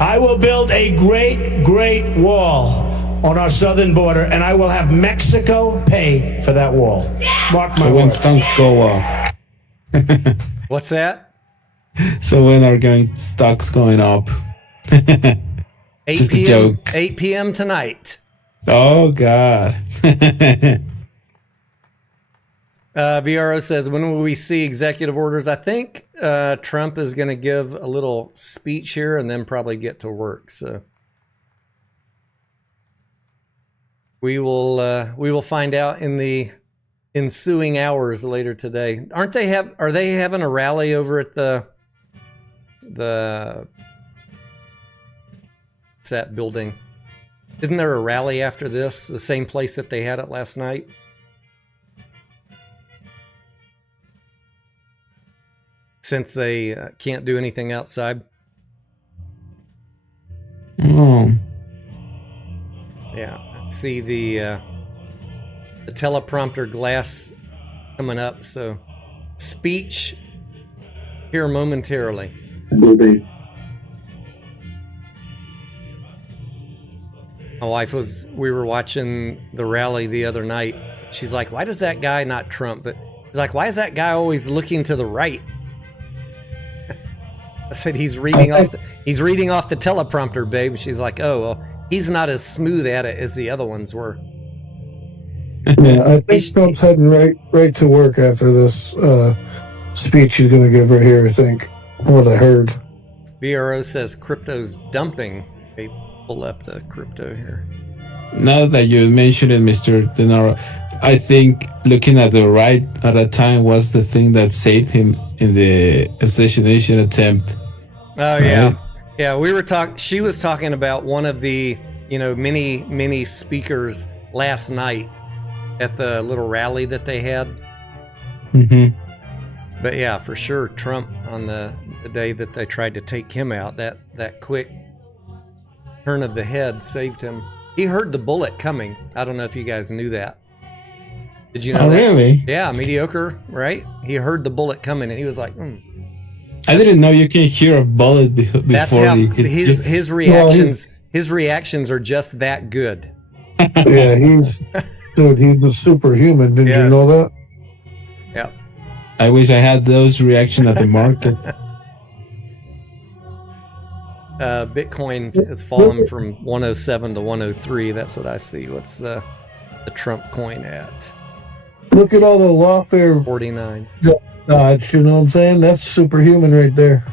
I will build a great, great wall on our southern border, and I will have Mexico pay for that wall. Mark my So when words. stocks go up. What's that? So when are stocks going up? 8 Just a p.m. joke. 8 p.m. tonight. Oh God. VRO says, when will we see executive orders? I think Trump is going to give a little speech here and then probably get to work. So we will find out in the ensuing hours later today. Are they having a rally over at the what's that building? Isn't there a rally after this? The same place that they had it last night? Since they can't do anything outside. Oh. Yeah. See the teleprompter glass coming up. So speech here momentarily. Will My wife we were watching the rally the other night. She's like, why does that guy, not Trump, but she's like, why is that guy always looking to the right? I said, he's reading off the teleprompter, babe. She's like, oh, well, he's not as smooth at it as the other ones were. Yeah, I think Trump's heading right to work after this speech he's going to give right here, I think. What I heard. VRO says crypto's dumping. They pull up the crypto here. Now that you mentioned it, Mr. Denaro, I think looking at the right at that time was the thing that saved him in the assassination attempt. Oh, yeah. Yeah, we were she was talking about one of the, many speakers last night at the little rally that they had. Mm-hmm. But yeah, for sure, Trump on the day that they tried to take him out, that quick turn of the head saved him. He heard the bullet coming. I don't know if you guys knew that. Did you know that? Really? Yeah, mediocre, right? He heard the bullet coming and he was like, I didn't know you can hear a bullet before. That's how his reactions. His reactions are just that good. Yeah, he's a superhuman. Did you know that? Yeah. I wish I had those reactions at the market. Bitcoin has fallen from 107 to 103. That's what I see. What's the Trump coin at? Look at all the lawfare 49. Dodge, you know what I'm saying? That's superhuman right there.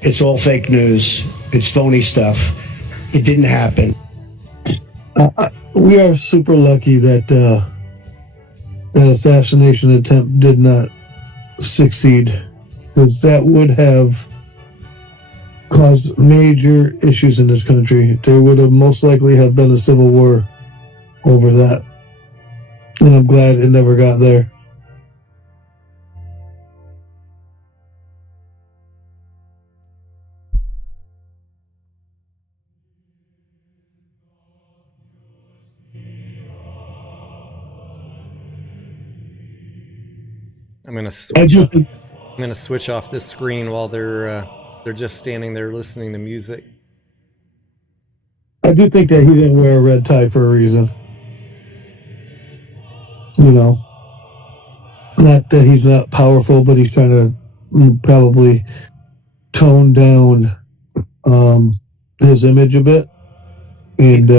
It's all fake news. It's phony stuff. It didn't happen. We are super lucky that the assassination attempt did not succeed, because that would have caused major issues in this country. There would have most likely have been a civil war over that. And I'm glad it never got there. I'm gonna switch off this screen while they're just standing there listening to music. I do think that he didn't wear a red tie for a reason. Not that he's not powerful, but he's trying to probably tone down his image a bit and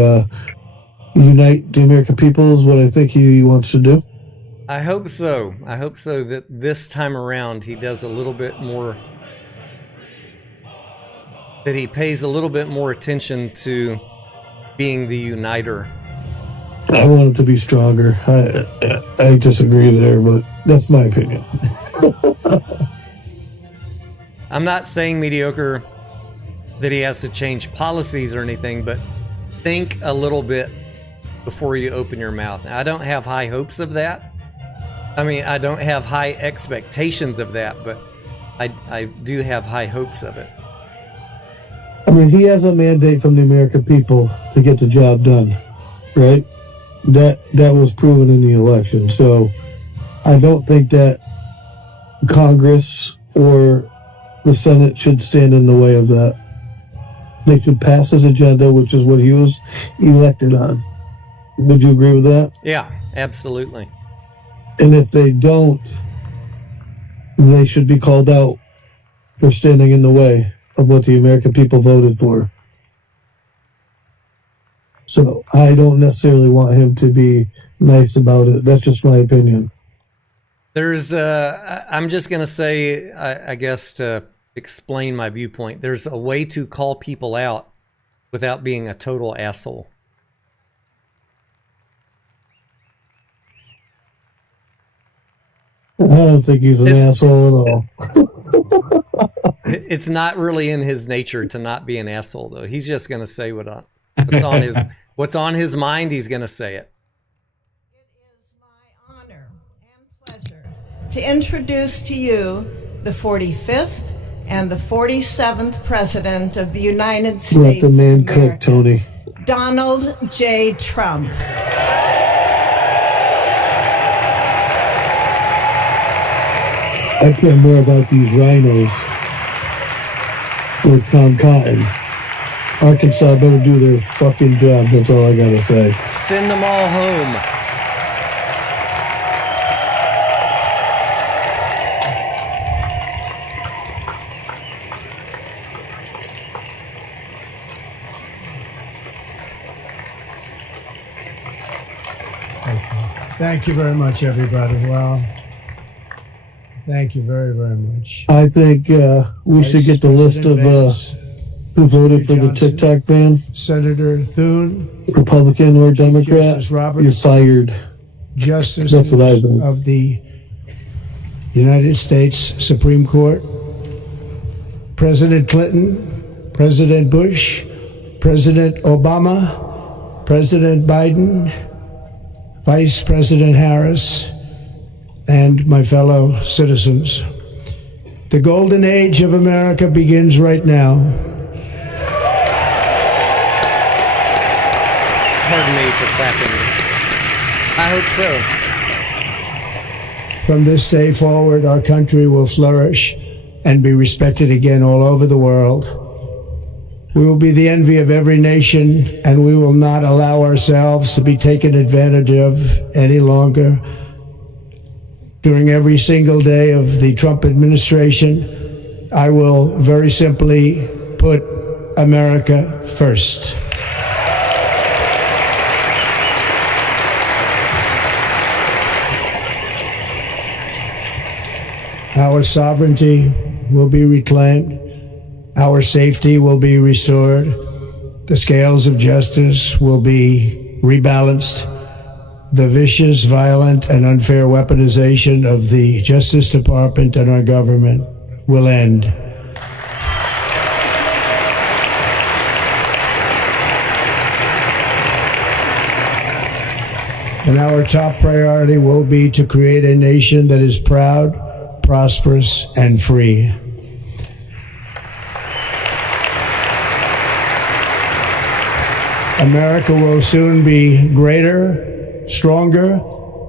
unite the American people is what I think he wants to do. I hope so. I hope so that this time around he does a little bit more, that he pays a little bit more attention to being the uniter. I want it to be stronger. I disagree there, but that's my opinion. I'm not saying mediocre that he has to change policies or anything, but think a little bit before you open your mouth. Now, I don't have high hopes of that. I mean, I don't have high expectations of that, but I do have high hopes of it. I mean, he has a mandate from the American people to get the job done, right? That was proven in the election. So I don't think that Congress or the Senate should stand in the way of that. they should pass his agenda, which is what he was elected on. Would you agree with that? Yeah, absolutely. And if they don't, they should be called out for standing in the way of what the American people voted for. So I don't necessarily want him to be nice about it. That's just my opinion. There's, I'm just going to say, I guess to explain my viewpoint, there's a way to call people out without being a total asshole. I don't think he's an asshole at all. It's not really in his nature to not be an asshole, though. He's just going to say what's on his mind. He's going to say it. It is my honor and pleasure to introduce to you the 45th and the 47th President of the United States. Let the man cook, Tony. Donald J. Trump. I care more about these rhinos or Tom Cotton. Arkansas better do their fucking job. That's all I gotta say. Send them all home. Thank you very much, everybody. Well, thank you very, very much. I think we should get the list of who voted for the TikTok ban. Senator Thune, Republican or Democrat. Justice Roberts, you're fired. Justice That's what I think. of the United States Supreme Court, President Clinton, President Bush, President Obama, President Biden, Vice President Harris, and my fellow citizens. The golden age of America begins right now. Pardon me for clapping. I hope so. From this day forward, our country will flourish and be respected again all over the world. We will be the envy of every nation, and we will not allow ourselves to be taken advantage of any longer. During every single day of the Trump administration, I will very simply put America first. Our sovereignty will be reclaimed. Our safety will be restored. The scales of justice will be rebalanced. The vicious, violent, and unfair weaponization of the Justice Department and our government will end. And our top priority will be to create a nation that is proud, prosperous, and free. America will soon be greater, stronger,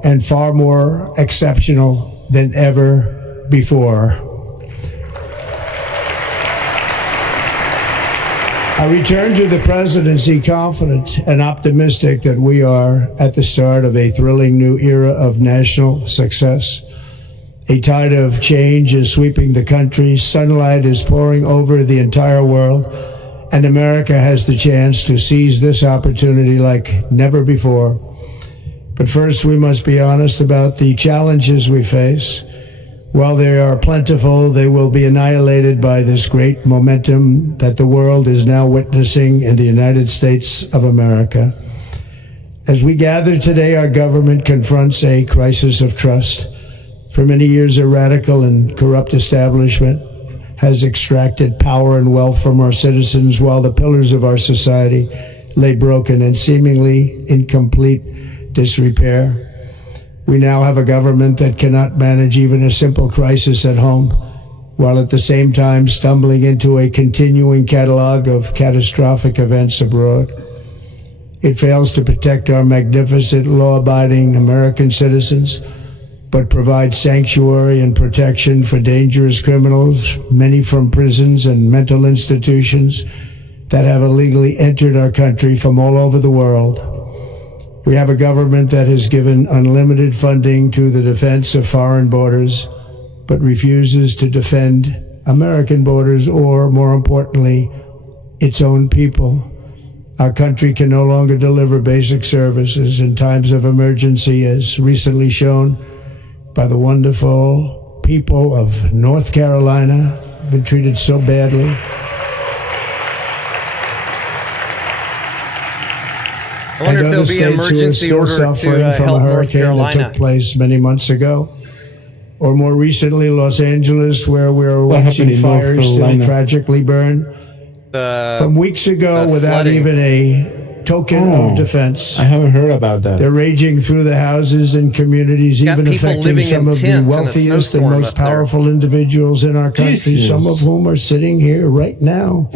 and far more exceptional than ever before. I return to the presidency confident and optimistic that we are at the start of a thrilling new era of national success. A tide of change is sweeping the country. Sunlight is pouring over the entire world. And America has the chance to seize this opportunity like never before. But first, we must be honest about the challenges we face. While they are plentiful, they will be annihilated by this great momentum that the world is now witnessing in the United States of America. As we gather today, our government confronts a crisis of trust. For many years, a radical and corrupt establishment has extracted power and wealth from our citizens while the pillars of our society lay broken and seemingly in complete disrepair. We now have a government that cannot manage even a simple crisis at home, while at the same time stumbling into a continuing catalog of catastrophic events abroad. It fails to protect our magnificent, law-abiding American citizens, but provides sanctuary and protection for dangerous criminals, many from prisons and mental institutions, that have illegally entered our country from all over the world. We have a government that has given unlimited funding to the defense of foreign borders, but refuses to defend American borders or, more importantly, its own people. Our country can no longer deliver basic services in times of emergency, as recently shown by the wonderful people of North Carolina, been treated so badly. I wonder if there'll be an emergency order to help North Carolina. That took place many months ago. Or more recently, Los Angeles, where we're watching fires still tragically burn. From weeks ago, without even a token of defense. I haven't heard about that. They're raging through the houses and communities, even affecting some of the wealthiest and most powerful individuals in our country, some of whom are sitting here right now.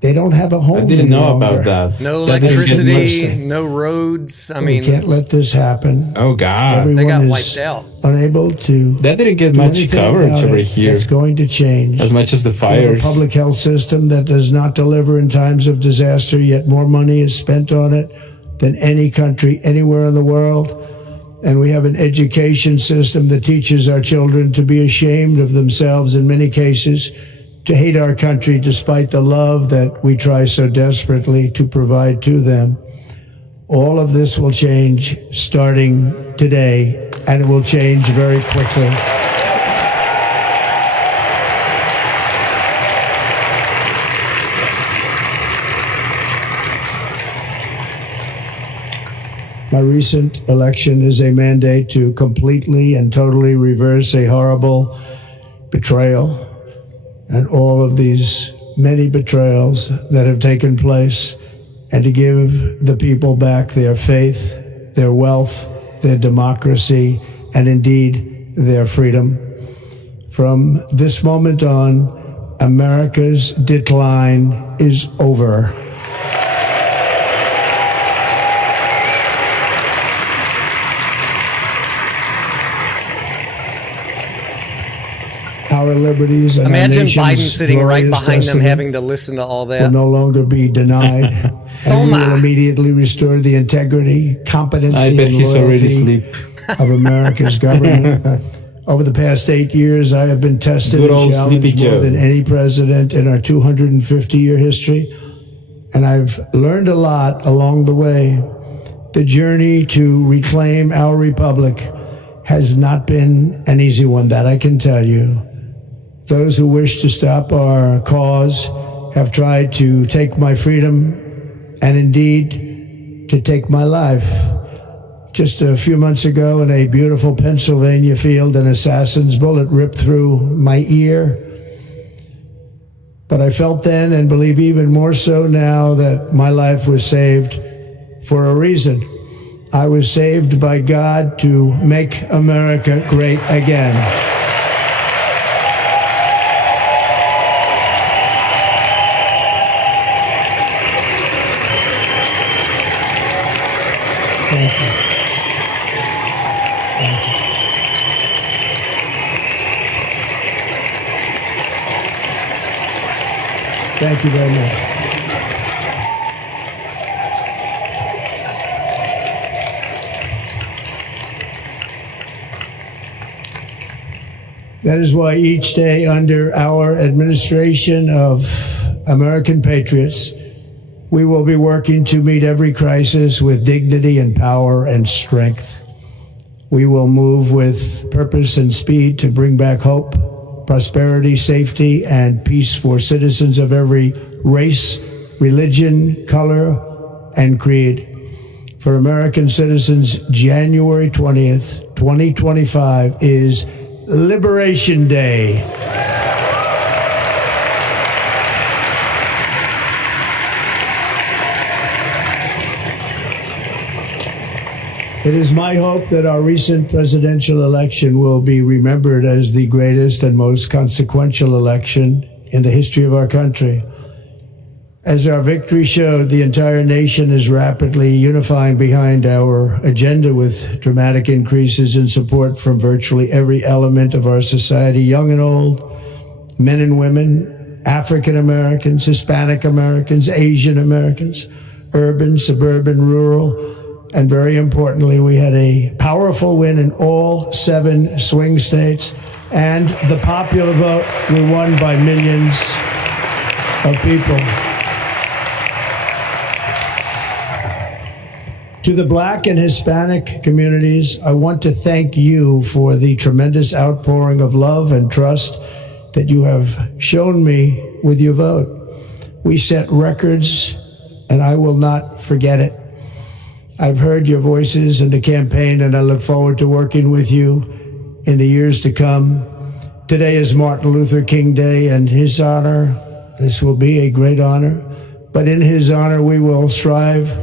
They don't have a home. I didn't know about that. No electricity, no roads. I mean, we can't let this happen. Oh God, everyone they got is wiped out. Unable to. That didn't get much coverage over here. It's going to change. As much as the fires. We have a public health system that does not deliver in times of disaster, yet more money is spent on it than any country anywhere in the world. And we have an education system that teaches our children to be ashamed of themselves in many cases, to hate our country despite the love that we try so desperately to provide to them. All of this will change starting today, and it will change very quickly. My recent election is a mandate to completely and totally reverse a horrible betrayal and all of these many betrayals that have taken place, and to give the people back their faith, their wealth, their democracy, and indeed their freedom. From this moment on, America's decline is over. Our liberties and imagine our Biden sitting right behind them, having to listen to all that. Will no longer be denied, and we will immediately restore the integrity, competency, and loyalty of America's government. Over the past 8 years, I have been tested and challenged more than any president in our 250-year history, and I've learned a lot along the way. The journey to reclaim our republic has not been an easy one, that I can tell you. Those who wish to stop our cause have tried to take my freedom and indeed to take my life. Just a few months ago in a beautiful Pennsylvania field, an assassin's bullet ripped through my ear. But I felt then, and believe even more so now, that my life was saved for a reason. I was saved by God to make America great again. Thank you. Thank you. Thank you very much. That is why each day under our administration of American patriots, we will be working to meet every crisis with dignity and power and strength. We will move with purpose and speed to bring back hope, prosperity, safety, and peace for citizens of every race, religion, color, and creed. For American citizens, January 20th, 2025 is Liberation Day. It is my hope that our recent presidential election will be remembered as the greatest and most consequential election in the history of our country. As our victory showed, the entire nation is rapidly unifying behind our agenda with dramatic increases in support from virtually every element of our society, young and old, men and women, African Americans, Hispanic Americans, Asian Americans, urban, suburban, rural, and very importantly, we had a powerful win in all 7 swing states, and the popular vote, we won by millions of people. To the Black and Hispanic communities, I want to thank you for the tremendous outpouring of love and trust that you have shown me with your vote. We set records, and I will not forget it. I've heard your voices in the campaign, and I look forward to working with you in the years to come. Today is Martin Luther King Day, and his honor, this will be a great honor, but in his honor, we will strive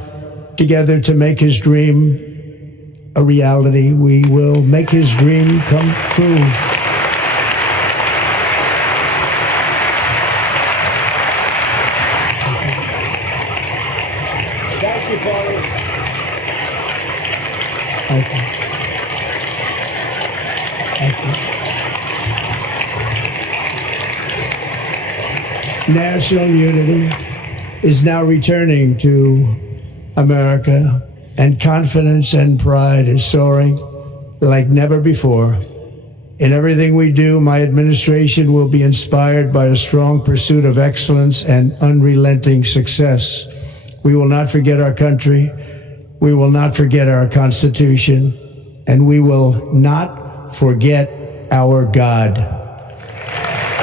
together to make his dream a reality. We will make his dream come true. Thank you, Father. Thank you. Thank you. National unity is now returning to America, and confidence and pride is soaring like never before. In everything we do, my administration will be inspired by a strong pursuit of excellence and unrelenting success. We will not forget our country, we will not forget our Constitution, and we will not forget our God.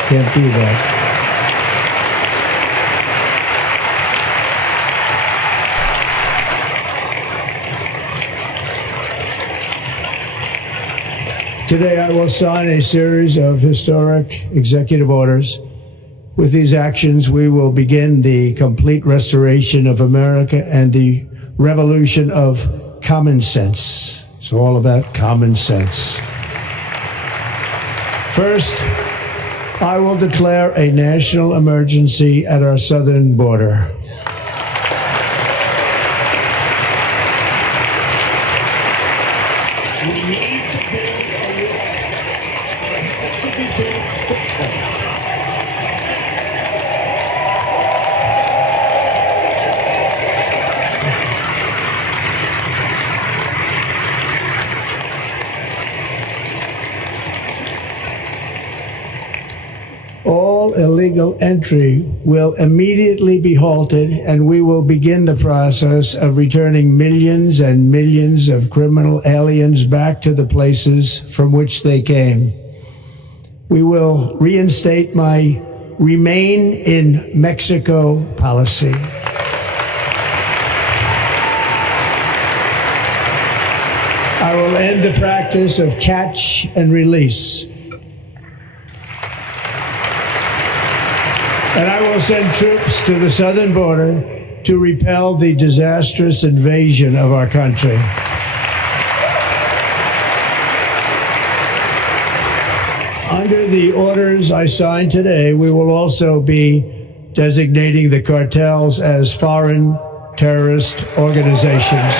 Can't do that. Today, I will sign a series of historic executive orders. With these actions, we will begin the complete restoration of America and the revolution of common sense. It's all about common sense. First, I will declare a national emergency at our southern border. All illegal entry will immediately be halted, and we will begin the process of returning millions and millions of criminal aliens back to the places from which they came. We will reinstate my Remain in Mexico policy. I will end the practice of catch and release. And I will send troops to the southern border to repel the disastrous invasion of our country. Under the orders I signed today, we will also be designating the cartels as foreign terrorist organizations.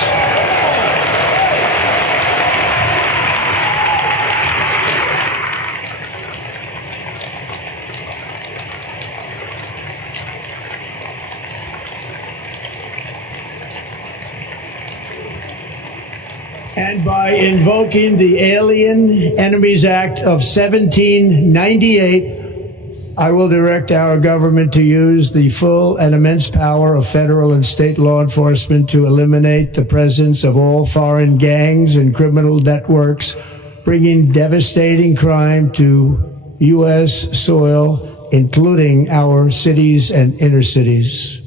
And by invoking the Alien Enemies Act of 1798, I will direct our government to use the full and immense power of federal and state law enforcement to eliminate the presence of all foreign gangs and criminal networks, bringing devastating crime to U.S. soil, including our cities and inner cities.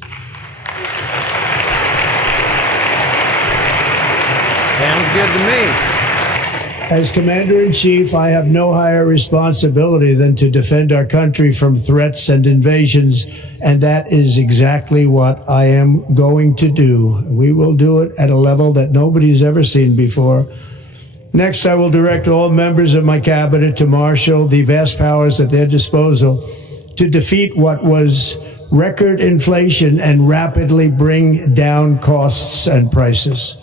Sounds good to me. As Commander-in-Chief, I have no higher responsibility than to defend our country from threats and invasions, and that is exactly what I am going to do. We will do it at a level that nobody's ever seen before. Next, I will direct all members of my cabinet to marshal the vast powers at their disposal to defeat what was record inflation and rapidly bring down costs and prices.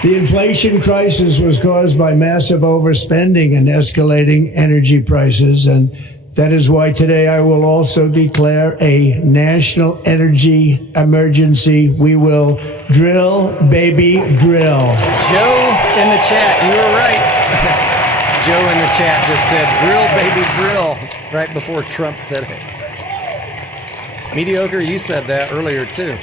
The inflation crisis was caused by massive overspending and escalating energy prices, and that is why today I will also declare a national energy emergency. We will drill, baby, drill. Joe in the chat, you were right. Joe in the chat just said, drill, baby, drill, right before Trump said it. Mediocre, you said that earlier too.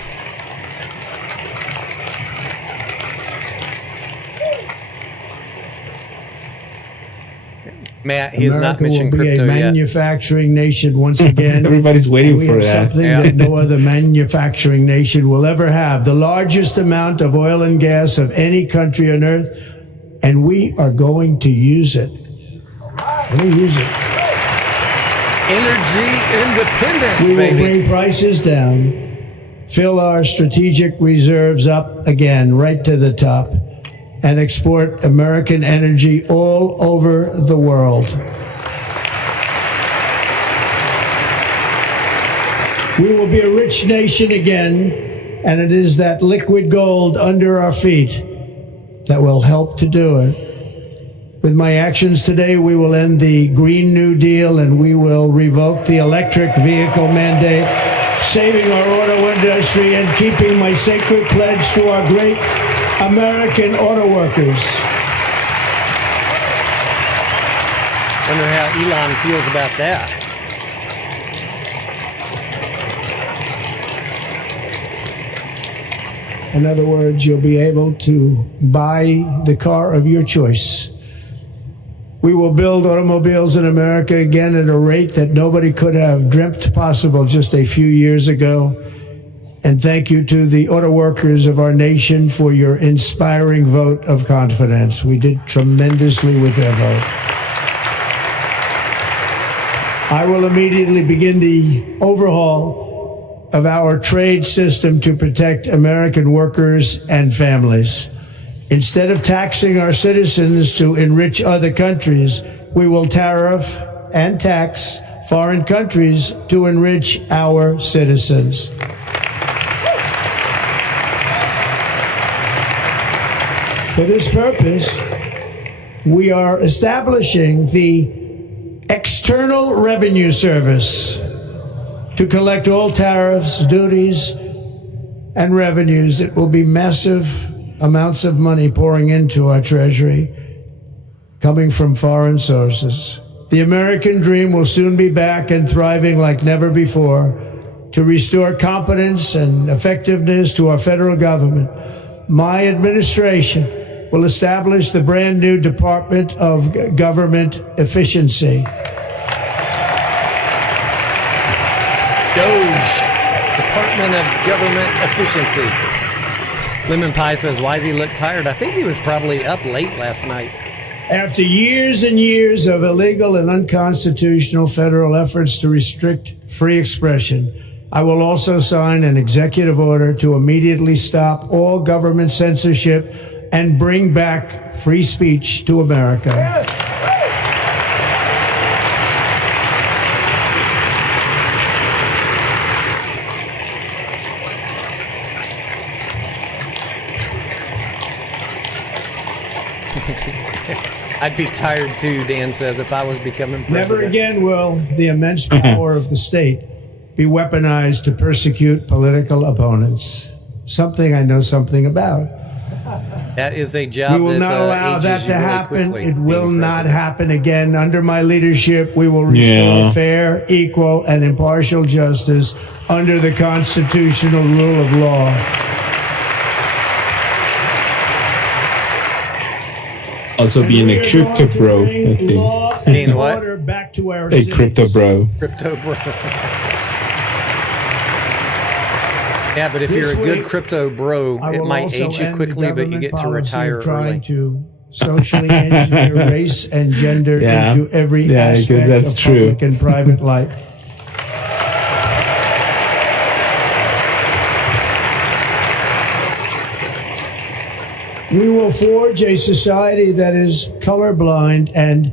Matt, he has not mentioned crypto will be a yet. manufacturing nation once again. Everybody's waiting we for have that. something that no other manufacturing nation will ever have. The largest amount of oil and gas of any country on earth, and we are going to use it. We're going to use it. Energy independence, we baby. will bring prices down, fill our strategic reserves up again, right to the top, and export American energy all over the world. We will be a rich nation again, and it is that liquid gold under our feet that will help to do it. With my actions today, we will end the Green New Deal and we will revoke the electric vehicle mandate, saving our auto industry and keeping my sacred pledge to our great American auto workers. Wonder how Elon feels about that. In other words, you'll be able to buy the car of your choice. We will build automobiles in America again at a rate that nobody could have dreamt possible just a few years ago. And thank you to the auto workers of our nation for your inspiring vote of confidence. We did tremendously with their vote. I will immediately begin the overhaul of our trade system to protect American workers and families. Instead of taxing our citizens to enrich other countries, we will tariff and tax foreign countries to enrich our citizens. For this purpose, we are establishing the External Revenue Service to collect all tariffs, duties, and revenues. It will be massive amounts of money pouring into our treasury, coming from foreign sources. The American dream will soon be back and thriving like never before to restore competence and effectiveness to our federal government. My administration will establish the brand new Department of Government Efficiency. DOGE, Department of Government Efficiency. Lemon Pie says, why does he look tired? I think he was probably up late last night. After years and years of illegal and unconstitutional federal efforts to restrict free expression, I will also sign an executive order to immediately stop all government censorship and bring back free speech to America. I'd be tired too, Dan says, if I was becoming president. Never again will the immense power of the state be weaponized to persecute political opponents. Something I know something about. That is a job we will not allow that to happen. Quickly, it will not happen again. Under my leadership, we will restore fair, equal, and impartial justice under the constitutional rule of law. Also being a crypto bro, I think. Being what? Back to our a crypto bro. Crypto bro. Yeah, but if you're a good crypto bro, it might age you quickly, but you get to retire early. To socially engineer race and gender into every aspect that's of true. public and private life. We will forge a society that is colorblind and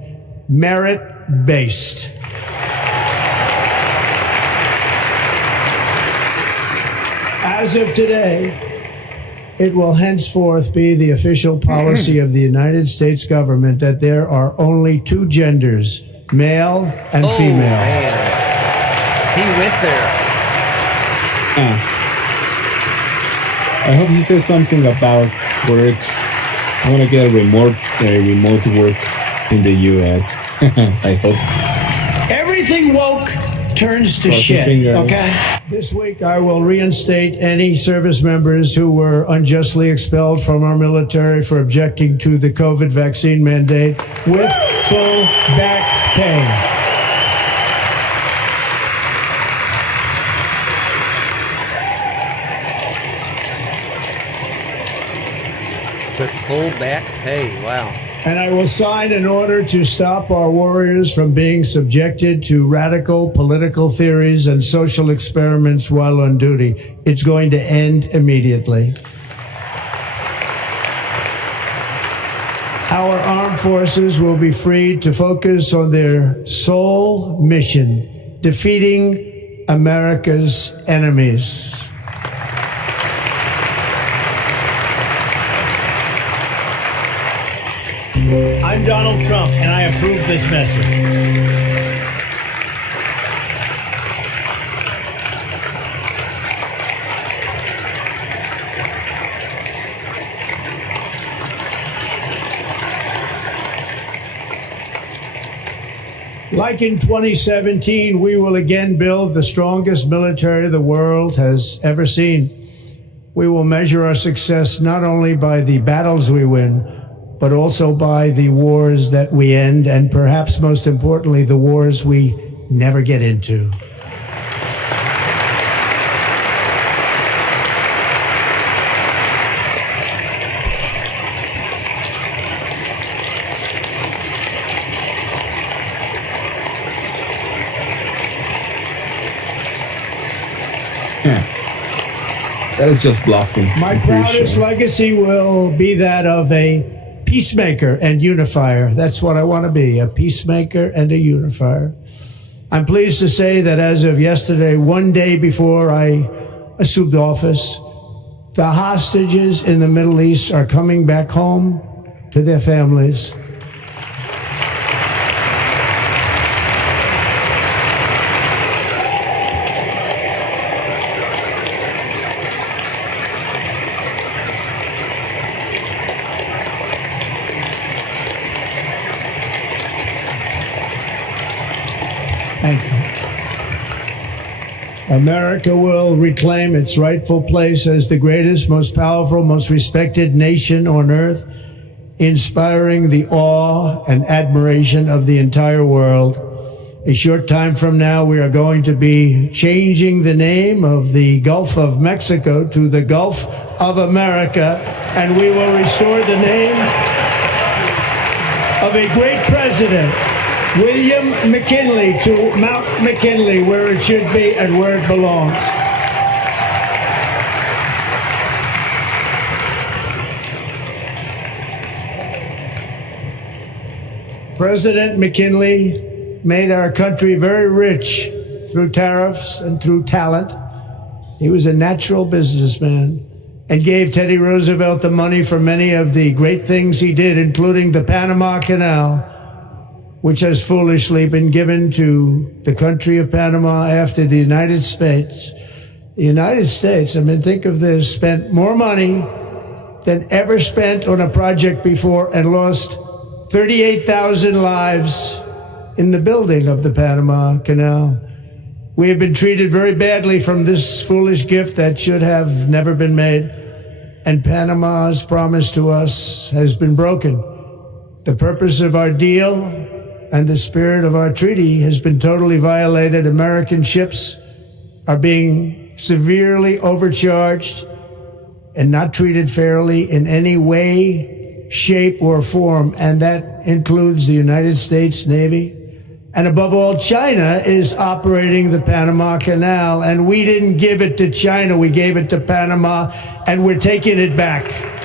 merit-based. As of today, It will henceforth be the official policy of the United States government that there are only two genders, male and female. Man. He went there. I hope he says something about works. I want to get a remote work in the U.S. I hope. Everything woke turns to Cross your shit. fingers. Okay. This week, I will reinstate any service members who were unjustly expelled from our military for objecting to the COVID vaccine mandate with full back pay. With full back pay. Wow. And I will sign an order to stop our warriors from being subjected to radical political theories and social experiments while on duty. It's going to end immediately. Our armed forces will be freed to focus on their sole mission, defeating America's enemies. I'm Donald Trump, and I approve this message. Like in 2017, we will again build the strongest military the world has ever seen. We will measure our success not only by the battles we win, but also by the wars that we end, and perhaps most importantly, the wars we never get into. That is just bluffing. My I'm pretty proudest sure. legacy will be that of a peacemaker and unifier. That's what I want to be, a peacemaker and a unifier. I'm pleased to say that as of yesterday, one day before I assumed office, the hostages in the Middle East are coming back home to their families. Thank you. America will reclaim its rightful place as the greatest, most powerful, most respected nation on earth, inspiring the awe and admiration of the entire world. A short time from now, we are going to be changing the name of the Gulf of Mexico to the Gulf of America, and we will restore the name of a great president, William McKinley, to Mount McKinley, where it should be and where it belongs. President McKinley made our country very rich through tariffs and through talent. He was a natural businessman and gave Teddy Roosevelt the money for many of the great things he did, including the Panama Canal, which has foolishly been given to the country of Panama after the United States. The United States, I mean, think of this, spent more money than ever spent on a project before and lost 38,000 lives in the building of the Panama Canal. We have been treated very badly from this foolish gift that should have never been made, and Panama's promise to us has been broken. The purpose of our deal and the spirit of our treaty has been totally violated. American ships are being severely overcharged and not treated fairly in any way, shape, or form, and that includes the United States Navy. And above all, China is operating the Panama Canal, and we didn't give it to China, we gave it to Panama, and we're taking it back. Damn.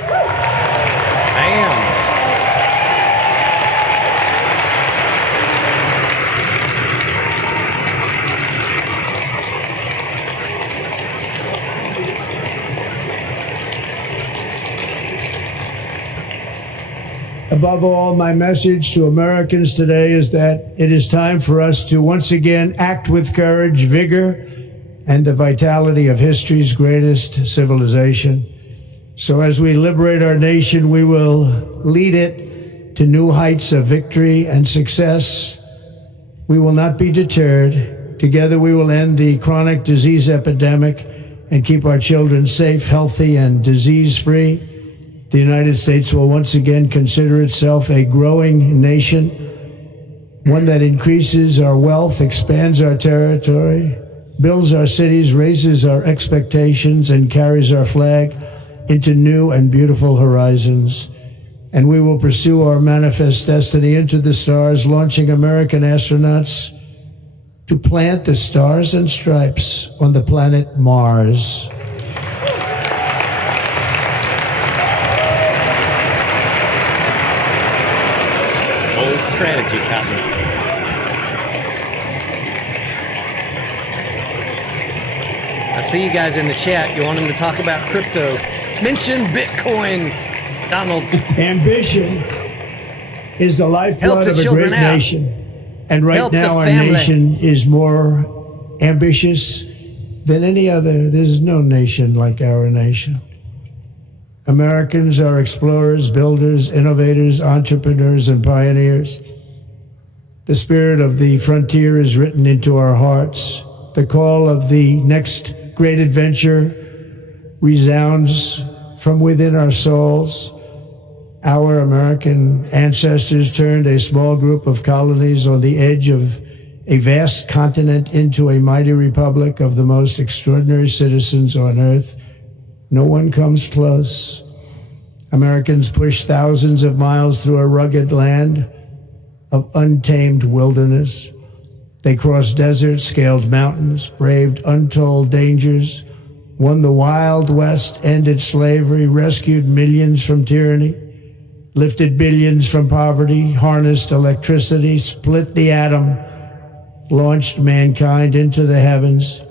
Above all, my message to Americans today is that it is time for us to once again act with courage, vigor, and the vitality of history's greatest civilization. So as we liberate our nation, we will lead it to new heights of victory and success. We will not be deterred. Together we will end the chronic disease epidemic and keep our children safe, healthy, and disease-free. The United States will once again consider itself a growing nation, one that increases our wealth, expands our territory, builds our cities, raises our expectations, and carries our flag into new and beautiful horizons. And we will pursue our manifest destiny into the stars, launching American astronauts to plant the stars and stripes on the planet Mars. Bold strategy, Cotton. I see you guys in the chat. You want them to talk about crypto. Mention Bitcoin, Donald. Ambition is the lifeblood of a great nation. And right now our nation is more ambitious than any other. There's no nation like our nation. Americans are explorers, builders, innovators, entrepreneurs, and pioneers. The spirit of the frontier is written into our hearts. The call of the next great adventure resounds from within our souls. Our American ancestors turned a small group of colonies on the edge of a vast continent into a mighty republic of the most extraordinary citizens on earth. No one comes close. Americans pushed thousands of miles through a rugged land of untamed wilderness. They crossed deserts, scaled mountains, braved untold dangers, won the Wild West, ended slavery, rescued millions from tyranny, lifted billions from poverty, harnessed electricity, split the atom, launched mankind into the heavens,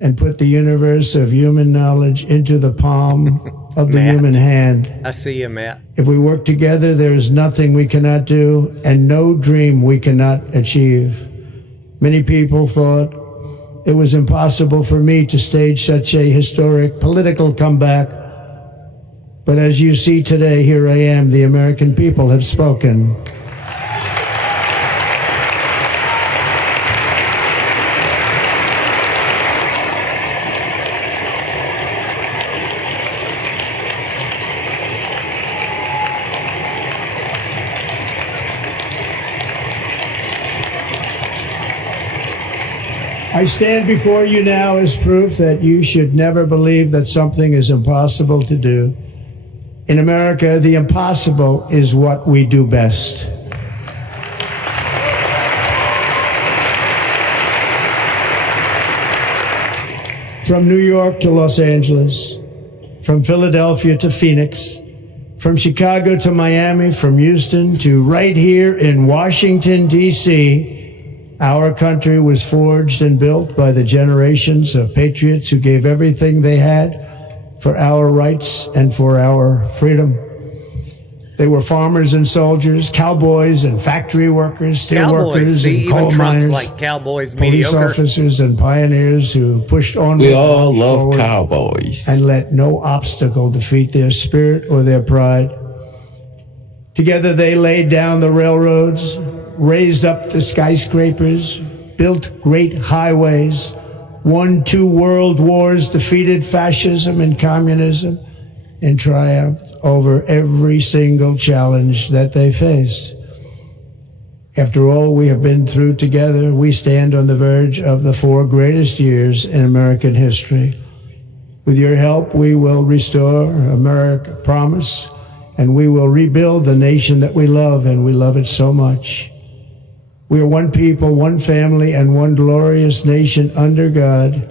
and put the universe of human knowledge into the palm of the human hand. I see you, Matt. If we work together, there is nothing we cannot do and no dream we cannot achieve. Many people thought it was impossible for me to stage such a historic political comeback. But as you see today, here I am. The American people have spoken. I stand before you now as proof that you should never believe that something is impossible to do. In America, the impossible is what we do best. From New York to Los Angeles, from Philadelphia to Phoenix, from Chicago to Miami, from Houston to right here in Washington, D.C., our country was forged and built by the generations of patriots who gave everything they had for our rights and for our freedom. They were farmers and soldiers, cowboys and factory workers, steel workers and coal miners, like cowboys, police officers and pioneers who pushed on. We all love cowboys. And let no obstacle defeat their spirit or their pride. Together they laid down the railroads, raised up the skyscrapers, built great highways, won 2 world wars, defeated fascism and communism, and triumphed over every single challenge that they faced. After all we have been through together, we stand on the verge of the 4 greatest years in American history. With your help, we will restore America, promise, and we will rebuild the nation that we love, and we love it so much. We are one people, one family, and one glorious nation under God.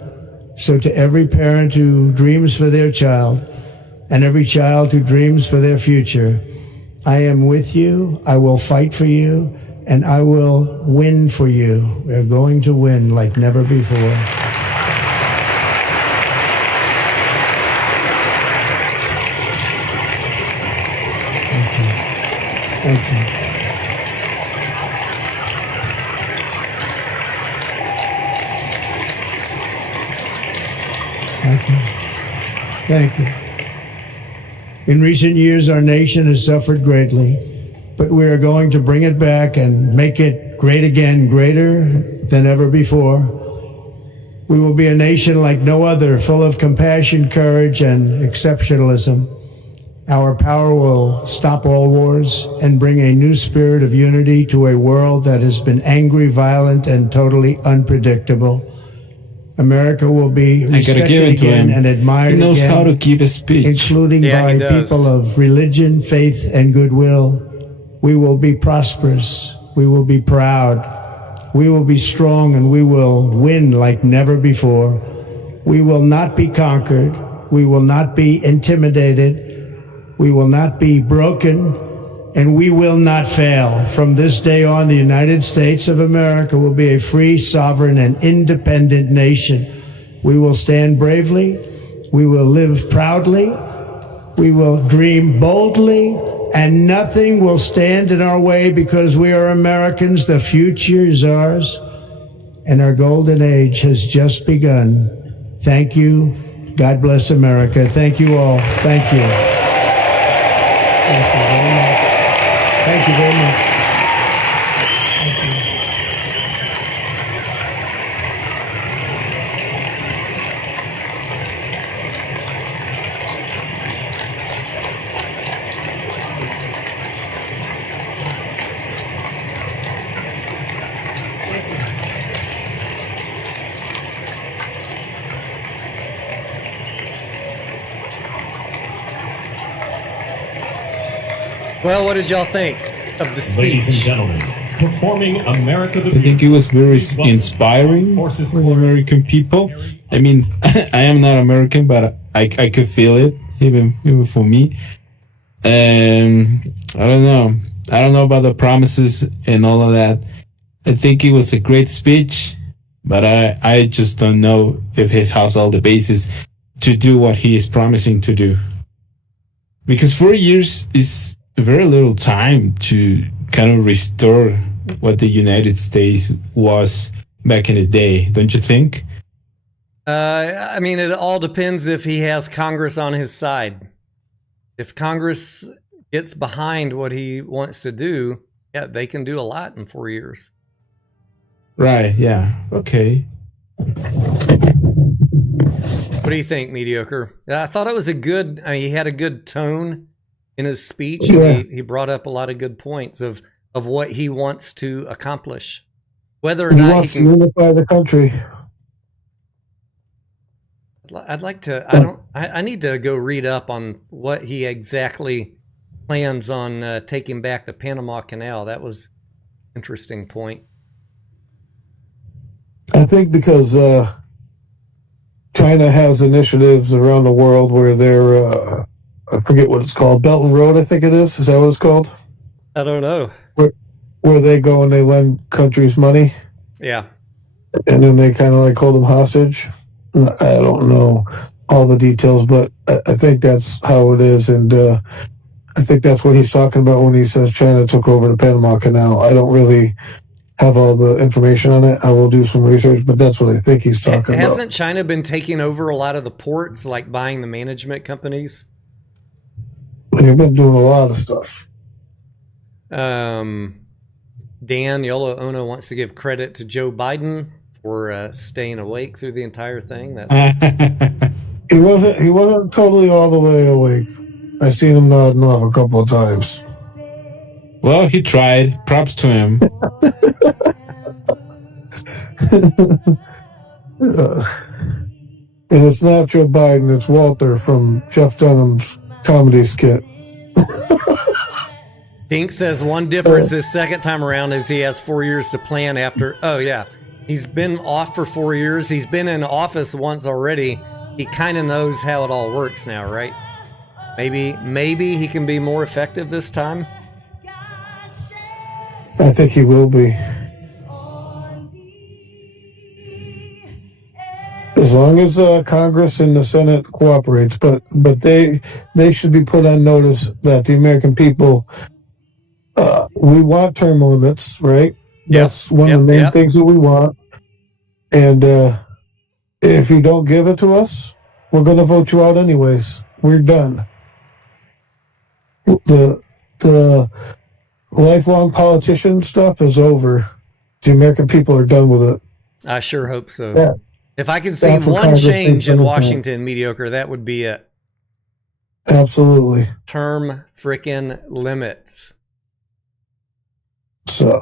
So to every parent who dreams for their child, and every child who dreams for their future, I am with you, I will fight for you, and I will win for you. We're going to win like never before. Thank you. Thank you. Thank you. In recent years, our nation has suffered greatly, but we are going to bring it back and make it great again, greater than ever before. We will be a nation like no other, full of compassion, courage, and exceptionalism. Our power will stop all wars and bring a new spirit of unity to a world that has been angry, violent, and totally unpredictable. America will be respected again and admired again. He knows how to give a speech, including by people of religion, faith, and goodwill. We will be prosperous. We will be proud. We will be strong, and we will win like never before. We will not be conquered. We will not be intimidated. We will not be broken, and we will not fail. From this day on, the United States of America will be a free, sovereign, and independent nation. We will stand bravely. We will live proudly. We will dream boldly, and nothing will stand in our way because we are Americans. The future is ours, and our golden age has just begun. Thank you. God bless America. Thank you all. Thank you. Thank you very much. Thank you very much. Thank you. Well, what did y'all think of the speech? Ladies and gentlemen, performing America the I think it was very inspiring for the American people. I mean, I am not American, but I could feel it, even for me. And I don't know about the promises and all of that. I think it was a great speech, but I just don't know if he has all the bases to do what he is promising to do. Because 4 years is very little time to kind of restore what the United States was back in the day, don't you think? I mean, it all depends if he has Congress on his side. If Congress gets behind what he wants to do, yeah, they can do a lot in 4 years. Right, yeah, okay. What do you think, Mediocre? I thought it was he had a good tone in his speech. Yeah. He brought up a lot of good points of what he wants to accomplish. Whether or He not wants he to can, unify the country. I'd like to. I need to go read up on what he exactly plans on taking back the Panama Canal. That was an interesting point. I think because China has initiatives around the world where they're, I forget what it's called, Belt and Road, I think it is. Is that what it's called? I don't know. Where they go and they lend countries money, Yeah. and then they kind of like hold them hostage. I don't know all the details, but I think that's how it is. And I think that's what he's talking about when he says China took over the Panama Canal. I don't really have all the information on it. I will do some research, but that's what I think he's talking about. Hasn't China been taking over a lot of the ports, like buying the management companies? They've been doing a lot of stuff. Dan Yolo Ono wants to give credit to Joe Biden for staying awake through the entire thing. He wasn't totally all the way awake. I seen him nodding off a couple of times. Well, he tried. Props to him. And it's not Joe Biden, it's Walter from Jeff Dunham's comedy skit. Dink says one difference this second time around is he has 4 years to plan after. Oh, yeah. He's been off for 4 years. He's been in office once already. He kind of knows how it all works now, right? Maybe he can be more effective this time. I think he will be. As long as Congress and the Senate cooperates, but they should be put on notice that the American people We want term limits, right? That's one of the main things that we want. And if you don't give it to us, we're going to vote you out anyways. We're done. The lifelong politician stuff is over. The American people are done with it. I sure hope so. Yeah. If I could see one change in Washington, mediocre, that would be it. Absolutely. Term frickin' limits. So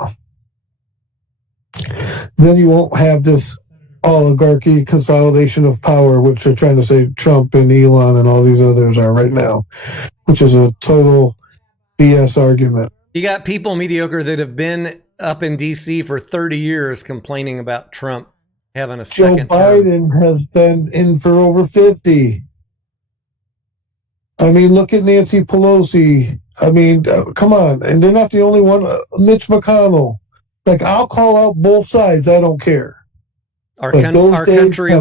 then you won't have this oligarchy consolidation of power, which they're trying to say Trump and Elon and all these others are right now, which is a total BS argument. You got people, mediocre, that have been up in D.C. for 30 years complaining about Trump having a second Joe term. Biden has been in for over 50. I mean, look at Nancy Pelosi. I mean, come on. And they're not the only one. Mitch McConnell. Like, I'll call out both sides. I don't care. Our country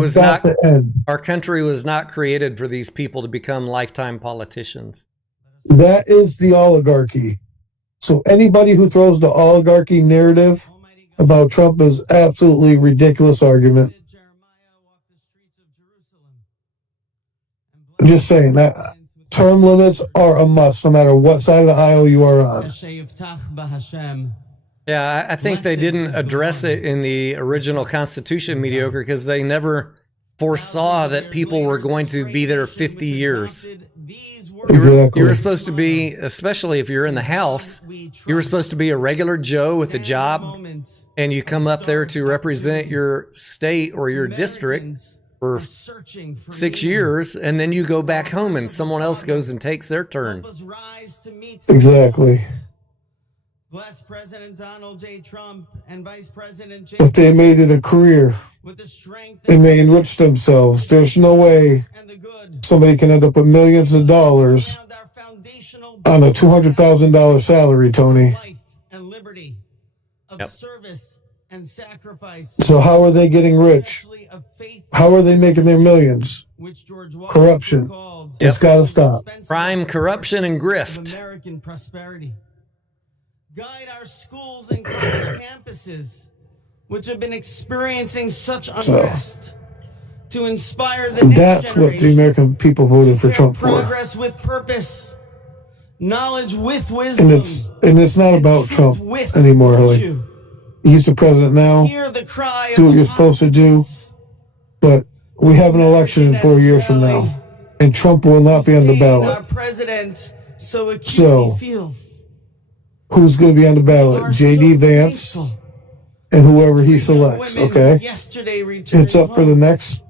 was not created for these people to become lifetime politicians. That is the oligarchy. So anybody who throws the oligarchy narrative about Trump is absolutely ridiculous argument. I'm just saying that term limits are a must, no matter what side of the aisle you are on. Yeah, I think they didn't address it in the original Constitution, mediocre, because they never foresaw that people were going to be there 50 years. You were supposed to be, especially if you're in the House, you were supposed to be a regular Joe with a job, and you come up there to represent your state or your district for 6 years, and then you go back home and someone else goes and takes their turn. Exactly. Bless President Donald J. Trump and Vice President J. But they made it a career, and they enriched themselves. There's no way somebody can end up with millions of dollars on a $200,000 salary, Tony. And liberty of service and sacrifice. So how are they getting rich? How are they making their millions? Corruption. It's got to stop. Crime, corruption, and grift. American prosperity. Guide our schools and college campuses, which have been experiencing such unrest, to inspire the next that's what the American people voted for Trump for. Progress with purpose, knowledge with wisdom, and it's not about Trump anymore. Like, he's the president now. Do what you're supposed to do, but we have an election in 4 years from now, and Trump will not be on the ballot. So who's going to be on the ballot? J.D. Vance and whoever he selects, okay? It's up for the next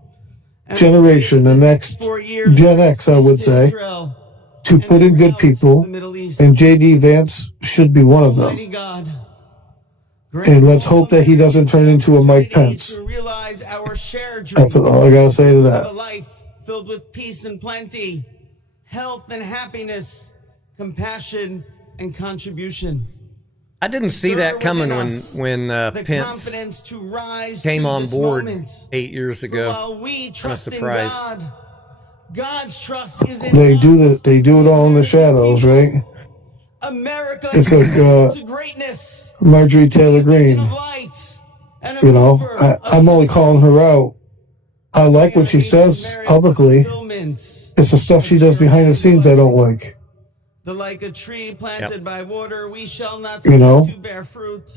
generation, the next Gen X, I would say, to put in good people, and J.D. Vance should be one of them. And let's hope that he doesn't turn into a Mike Pence. That's all I got to say to that. A life filled with peace and plenty, health and happiness, compassion and contribution. I didn't see that coming when Pence came on board 8 years ago. I'm surprised. God's trust is in They do it all in the shadows, right? America. It's like greatness. Marjorie Taylor Greene. You know, I'm only calling her out. I like what she says publicly. It's the stuff she does behind the scenes I don't like. Like a tree planted by water, we shall not to bear fruit.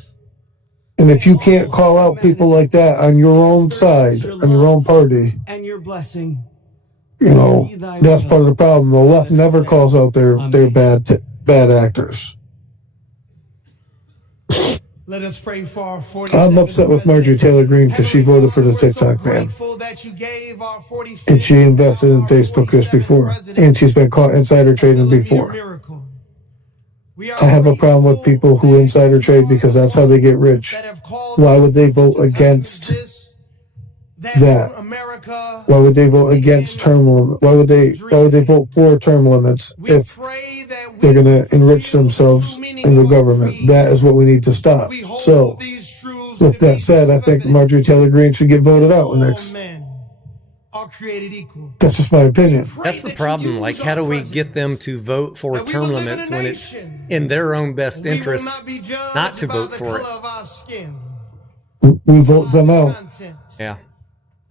And if you can't call out people like that on your own side, on your own party, and your blessing, you know, that's part of the problem. The left never calls out their bad actors. Let us pray for our I'm upset with Marjorie Taylor Greene because she voted for the TikTok ban. And she invested in Facebook just before. And she's been caught insider trading before. I have a problem with people who insider trade because that's how they get rich. Why would they vote against that? Why would they vote against term limits? Why would they vote for term limits if they're going to enrich themselves in the government? That is what we need to stop. So, with that said, I think Marjorie Taylor Greene should get voted out next. are created equal. That's just my opinion. That's the problem. Like, how do we get them to vote for term limits when it's in their own best interest not to vote for it? We vote them out. Yeah.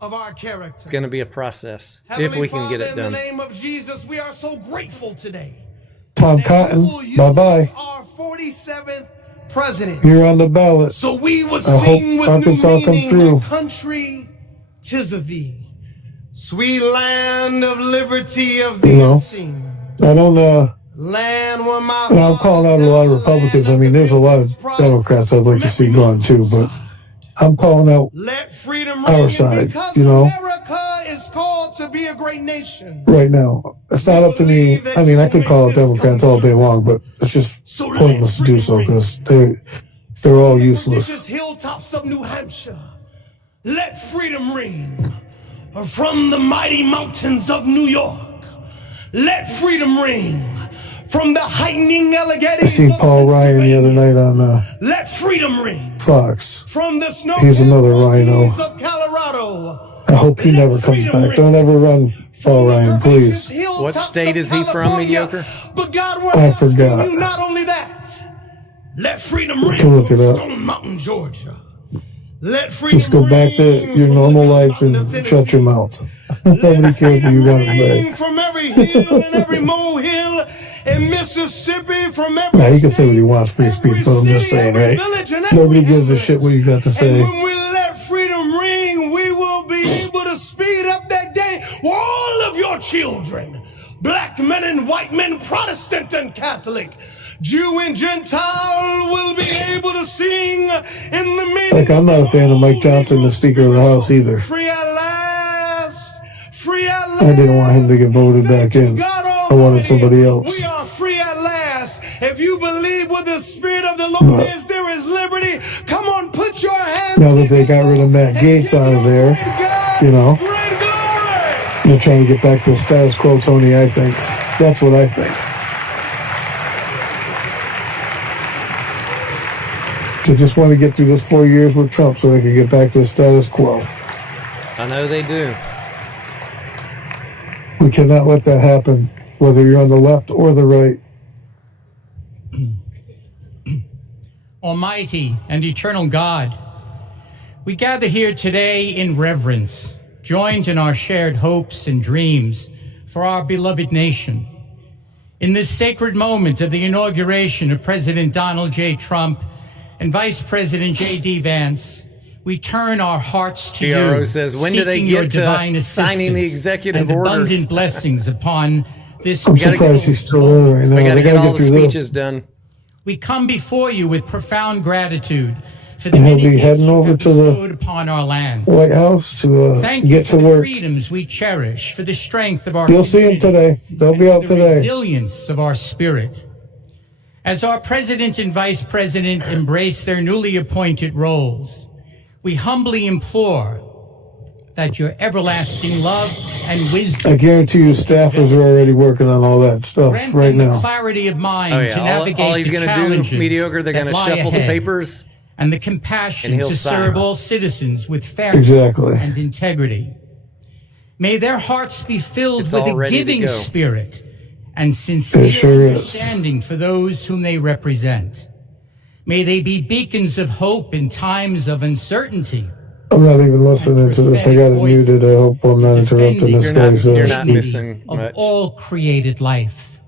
Of our character. It's going to be a process Heavenly if we can Father, get it done. In the name of Jesus, we are so grateful today. Tom Cotton, bye-bye. Our 47th president. You're on the ballot. So we would I sing hope with Arkansas new comes meaning, through. my country, 'tis of thee. Sweet land of liberty of the unseen. I don't, Land where my and I'm calling out a lot of Republicans. I mean, there's a lot of Democrats I'd like to see gone too, but I'm calling out our side, you know, America is called to be a great nation. right now. It's not up to me. I mean, I could call out Democrats all day long, but it's just pointless to do so because they're all useless. Hilltops of New Hampshire, let freedom ring. From the mighty mountains of New York, let freedom ring. From the heightening Allegheny, I seen Paul Ryan the other night on let freedom ring. Fox. From the snow He's another rhino. of Colorado, I hope he never comes back. Don't ever run Paul Ryan, please. What state is he from, Mediocre? But God, I forgot. not only that, let freedom We ring. can look it up. Stone Mountain, Georgia. Let freedom Just go back to your normal life and shut your mouth. Nobody cares what you got to say. From every hill and every molehill in Mississippi, from every Now, he can say what he wants, free speech, but I'm just saying, right? Nobody gives a shit what you got to say. when we let freedom ring, we will be able to speed up that day. All of your children, black men and white men, Protestant and Catholic, Jew and Gentile, will be able to sing in the meaning. Like, I'm not a fan of Mike Johnson, the Speaker of the House, either. Free at last, free at last. I didn't want him to get voted back in. I wanted somebody else. We are free at last. If you believe with the Spirit of the Lord is, there is liberty. Come on, put your hands. Now that they got rid of Matt Gaetz out of there, you know, they're trying to get back to the status quo, Tony, I think. That's what I think. They just want to get through this 4 years with Trump so they can get back to the status quo. I know they do. We cannot let that happen, whether you're on the left or the right. Almighty and eternal God, we gather here today in reverence, joined in our shared hopes and dreams for our beloved nation. In this sacred moment of the inauguration of President Donald J. Trump and Vice President J.D. Vance, we turn our hearts to PRO you, says, when do they seeking your get to divine signing the assistance executive and orders? abundant blessings upon this. I'm surprised he's still on right now. We got to They get gotta all the through this. speeches done. We come before you with profound gratitude for the And he'll many be gifts heading you over have to the bestowed upon our land. White House to Thank you get for to the work. freedoms we cherish, for the strength of our You'll see him community, today. They'll be out the today. resilience of our spirit. As our president and vice president embrace their newly appointed roles, we humbly implore that your everlasting love and wisdom I guarantee you staffers are already working on all that stuff grant right them the now. clarity of mind Oh, to yeah. navigate All he's the going to challenges do, Mediocre, they're going that to lie shuffle the ahead, papers. and the compassion and he'll to sign. serve all citizens with fairness Exactly. and integrity. May their hearts be filled It's with all a ready to giving go. spirit and sincere It sure is. understanding for those whom they represent. May they be beacons of hope in times of uncertainty. I'm not even listening to this. I got it muted. I hope I'm not interrupting this guy's You're not missing of much. all created life.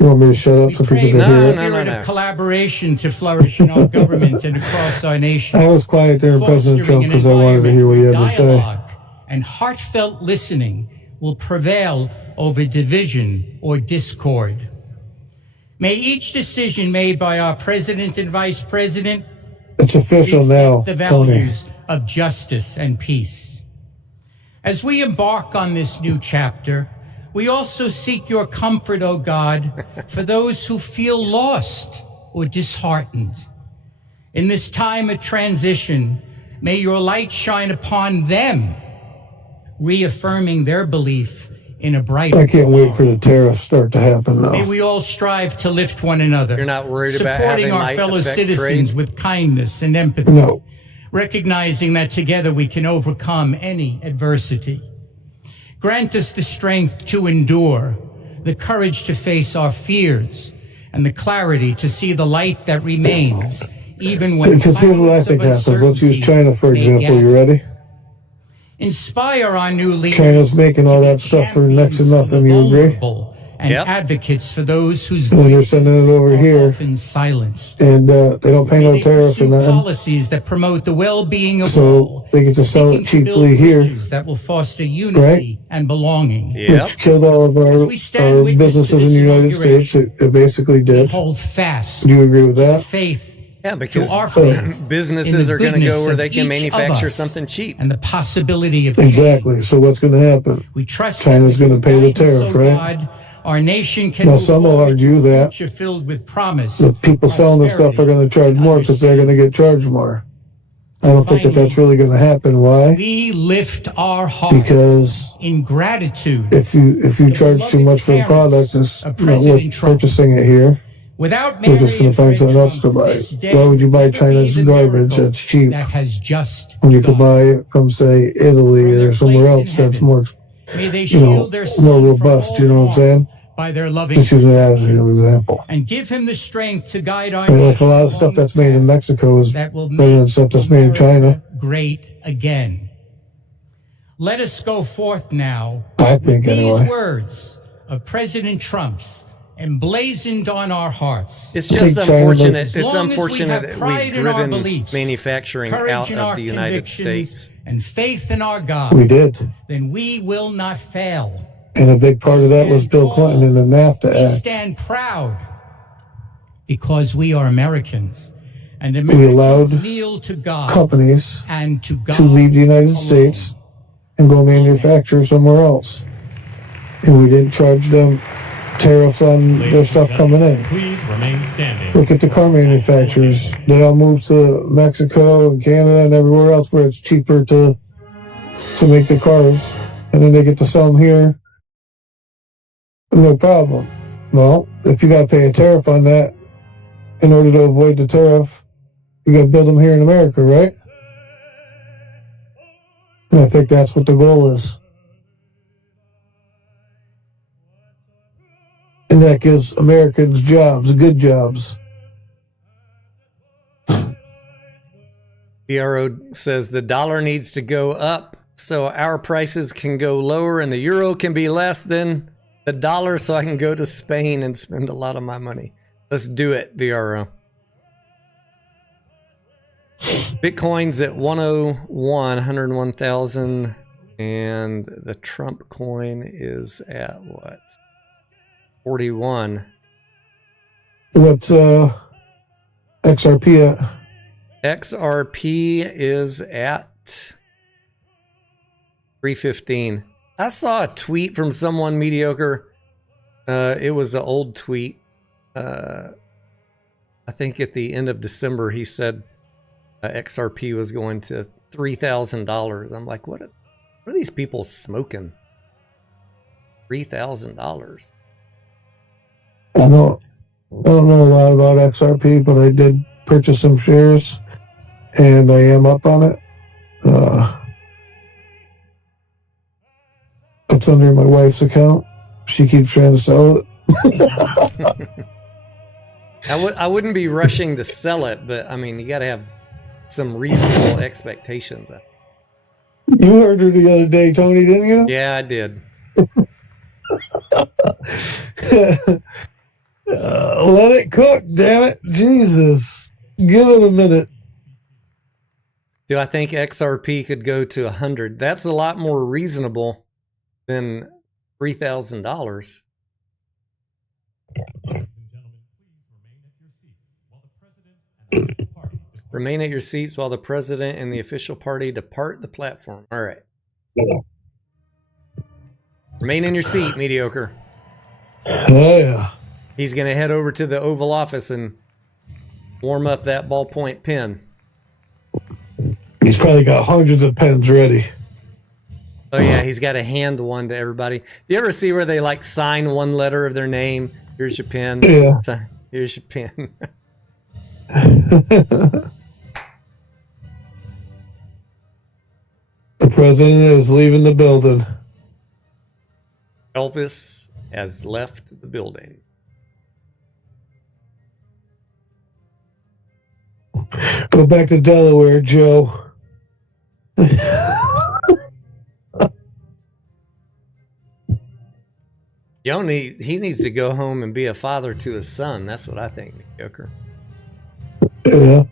You want me to shut up so people Pray can for hear the it? spirit of collaboration to flourish in our government and across our nation. I was quiet during President Trump because I wanted to hear what he had to say. Dialogue and heartfelt listening will prevail over division or discord. May each decision made by our president and vice president It's official now, the Tony. values of justice and peace. As we embark on this new chapter, we also seek your comfort, O God, for those who feel lost or disheartened. In this time of transition, may your light shine upon them, reaffirming their belief in a brighter I can't wait for the tariffs start to happen now. May we all strive to lift one another. You're not worried about supporting having our might fellow affect citizens trade? with kindness and empathy. No. Recognizing that together we can overcome any adversity. Grant us the strength to endure, the courage to face our fears, and the clarity to see the light that remains, even when Because here's what I think happens. Let's use China, for example. You ready? Inspire our new leaders. China's making all that stuff for next to nothing. You agree? And advocates for those whose and they're sending it over here, silenced. And they don't pay no tariff or nothing. Policies that promote the well-being of so all, they get to sell it cheaply here, that will foster unity and belonging. Which killed all of our businesses in the United States. It basically did. Hold fast. Do you agree with that? Faith. Yeah, because faith businesses are going to go where they can manufacture something cheap. And the possibility of exactly. So what's going to happen? We trust China's going to pay the tariff, right? God, our nation can now, some will argue that filled with promise, the people selling the stuff are going to charge more because they're going to get charged more. I don't think that that's really going to happen. Why? We lift our hearts because in gratitude. If you charge too much for a product, it's not worth purchasing it here. Without we're just going to find something else to buy. Why would you buy China's garbage that's cheap when you could buy it from, say, Italy or somewhere else that's more, more robust? You know what I'm saying? By their loving just using that as an example. And give him the strength to guide our like a lot of stuff that's made in Mexico is better than stuff that's made in China. Great again. Let us go forth now. I think these words of President Trump's emblazoned on our hearts. It's just unfortunate. It's unfortunate that we've driven manufacturing out of the United States. And faith in our God. We did. Then we will not fail. And a big part of that was Bill Clinton and the NAFTA we Act. Stand proud because we are Americans. And we allowed kneel to God companies and to leave the United States and go manufacture somewhere else. And we didn't charge them tariffs on their stuff coming in. Please remain standing. Look at the car manufacturers. They all moved to Mexico and Canada and everywhere else where it's cheaper to make the cars. And then they get to sell them here. No problem. Well, if you got to pay a tariff on that in order to avoid the tariff, you got to build them here in America, right? And I think that's what the goal is. And that gives Americans jobs, good jobs. BRO says the dollar needs to go up so our prices can go lower and the euro can be less than the dollar so I can go to Spain and spend a lot of my money. Let's do it, VRO. Bitcoin's at 101,000, and the Trump coin is at what? 41. What's XRP at? XRP is at 315. I saw a tweet from someone mediocre. It was an old tweet. I think at the end of December he said XRP was going to $3,000. I'm like, what are these people smoking? $3,000. I don't know a lot about XRP, but I did purchase some shares, and I am up on it. It's under my wife's account. She keeps trying to sell it. I wouldn't be rushing to sell it, but I mean, you got to have some reasonable expectations. You heard her the other day, Tony, didn't you? Yeah, I did. Let it cook, damn it. Jesus. Give it a minute. Do I think XRP could go to 100? That's a lot more reasonable than $3,000. Remain at your seats while the president and the official party depart the platform. All right. Remain in your seat, mediocre. Oh, yeah. He's going to head over to the Oval Office and warm up that ballpoint pen. He's probably got hundreds of pens ready. Oh, yeah, he's got to hand one to everybody. Do you ever see where they, like, sign one letter of their name? Here's your pen. Yeah. Here's your pen. The president is leaving the building. Elvis has left the building. Go back to Delaware, Joe. He needs to go home and be a father to his son. That's what I think, mediocre. Yeah.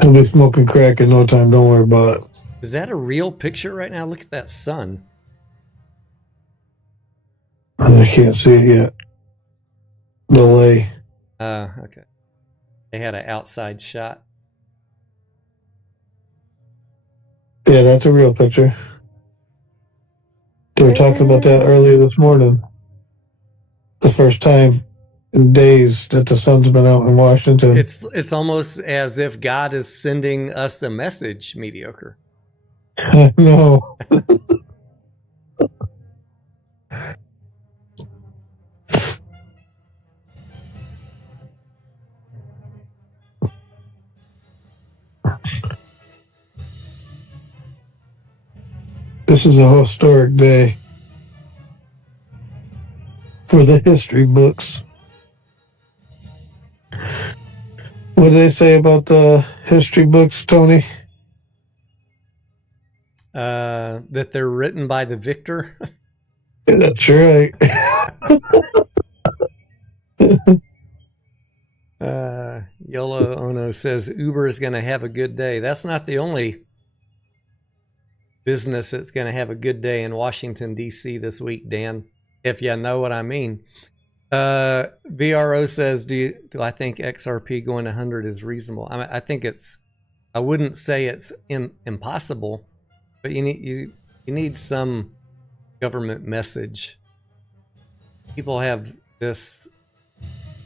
He'll be smoking crack in no time. Don't worry about it. Is that a real picture right now? Look at that sun. I can't see it yet. Delay. Okay. They had an outside shot. Yeah, that's a real picture. They were talking about that earlier this morning. The first time in days that the sun's been out in Washington. It's almost as if God is sending us a message, mediocre. No. This is a historic day for the history books. What do they say about the history books, Tony? That they're written by the victor. That's right. Yolo Ono says Uber is going to have a good day. That's not the only business that's going to have a good day in Washington, D.C. this week, Dan, if you know what I mean. VRO says, do I think XRP going to 100 is reasonable? I think I wouldn't say it's impossible, but you need some government message. People have this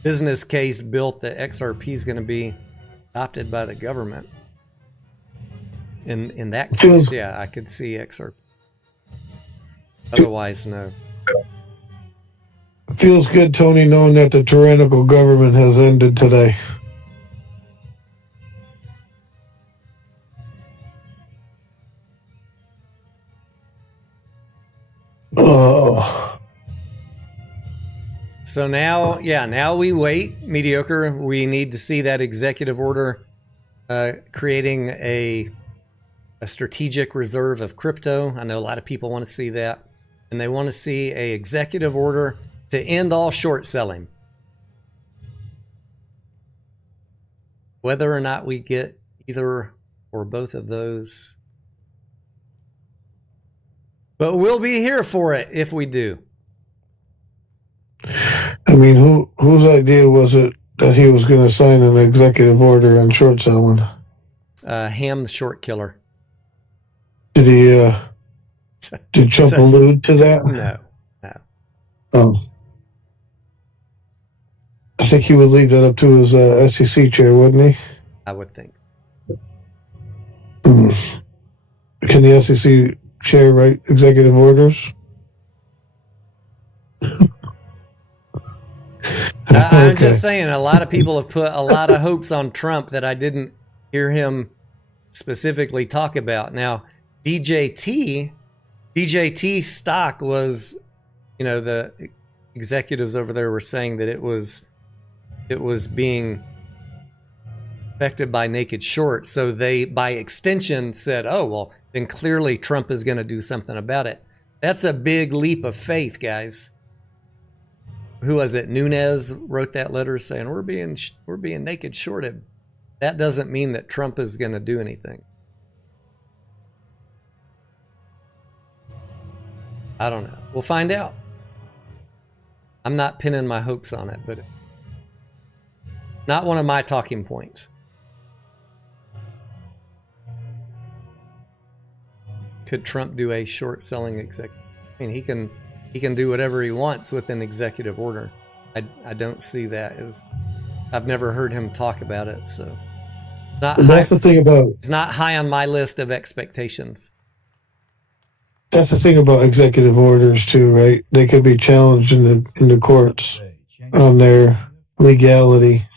business case built that XRP is going to be adopted by the government. In that case, yeah, I could see XRP. Otherwise, no. Feels good, Tony, knowing that the tyrannical government has ended today. Oh. So now we wait, mediocre. We need to see that executive order creating a strategic reserve of crypto. I know a lot of people want to see that, and they want to see a executive order to end all short selling. Whether or not we get either or both of those, but we'll be here for it if we do. I mean, whose idea was it that he was going to sign an executive order on short selling? Ham the short killer. Did he? Did Trump allude to that? No. Oh. I think he would leave that up to his SEC chair, wouldn't he? I would think. Can the SEC chair write executive orders? I'm just saying, a lot of people have put a lot of hopes on Trump that I didn't hear him specifically talk about. Now, DJT stock was, the executives over there were saying that it was being affected by naked shorts. So they, by extension, said, oh, well, then clearly Trump is going to do something about it. That's a big leap of faith, guys. Who was it? Nunes wrote that letter saying, we're being naked shorted. That doesn't mean that Trump is going to do anything. I don't know. We'll find out. I'm not pinning my hopes on it, but not one of my talking points. Could Trump do a short selling executive? I mean, he can do whatever he wants with an executive order. I don't see that as, I've never heard him talk about it, so that's the thing about it's not high on my list of expectations. That's the thing about executive orders too, right? They could be challenged in the courts on their legality.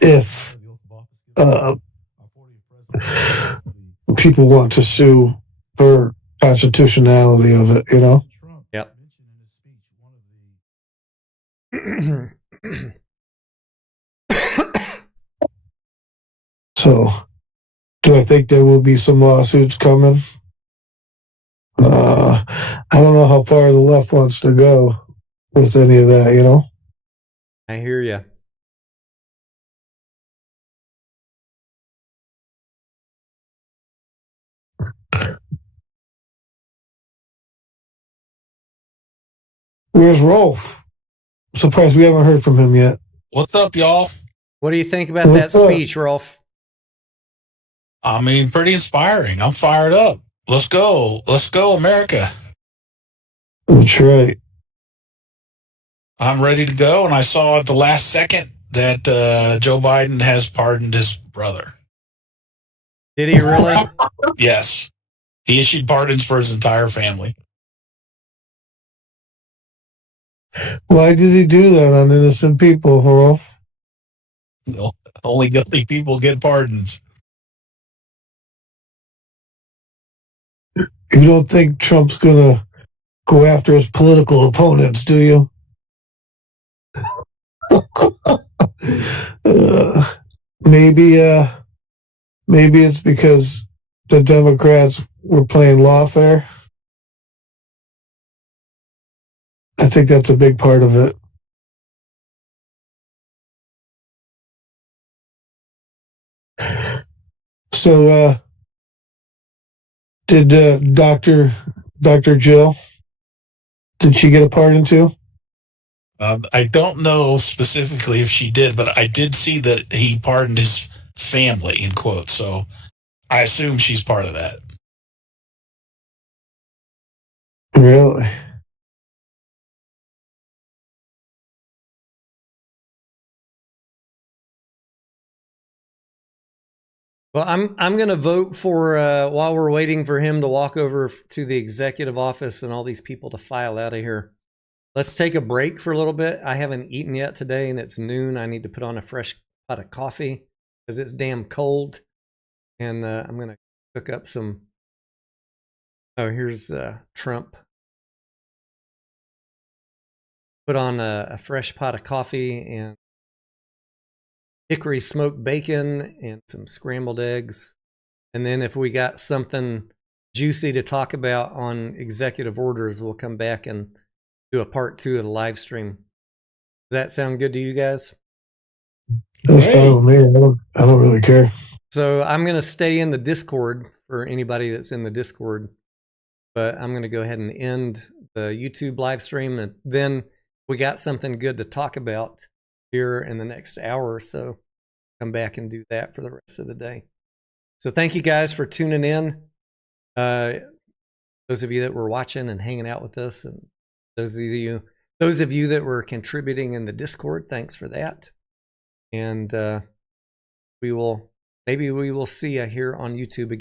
If people want to sue for constitutionality of it, you know? Yep. So, do I think there will be some lawsuits coming? I don't know how far the left wants to go with any of that, you know? I hear you. Where's Rolf? I'm surprised we haven't heard from him yet. What's up, y'all? What do you think about that speech, Rolf? I mean, pretty inspiring. I'm fired up. Let's go. Let's go, America. That's right. I'm ready to go. And I saw at the last second that Joe Biden has pardoned his brother. Did he really? Yes. He issued pardons for his entire family. Why did he do that on innocent people, Rolf? No, only guilty people get pardons. You don't think Trump's gonna go after his political opponents, do you? Maybe it's because the Democrats were playing lawfare. I think that's a big part of it. So, did Dr. Jill, did she get a pardon too? I don't know specifically if she did, but I did see that he pardoned his family, in quotes. So I assume she's part of that. Really? Well, I'm going to vote for, while we're waiting for him to walk over to the executive office and all these people to file out of here. Let's take a break for a little bit. I haven't eaten yet today, and it's noon. I need to put on a fresh pot of coffee because it's damn cold. And I'm going to cook up some. Oh, here's Trump. Put on a fresh pot of coffee and hickory smoked bacon and some scrambled eggs. And then if we got something juicy to talk about on executive orders, we'll come back and do a part 2 of the live stream. Does that sound good to you guys? That's fine with me. I don't really care. So I'm going to stay in the Discord for anybody that's in the Discord, but I'm going to go ahead and end the YouTube live stream. And then we got something good to talk about here in the next hour or so. Come back and do that for the rest of the day. So thank you guys for tuning in. Those of you that were watching and hanging out with us, and those of you that were contributing in the Discord, thanks for that. And maybe we will see you here on YouTube again.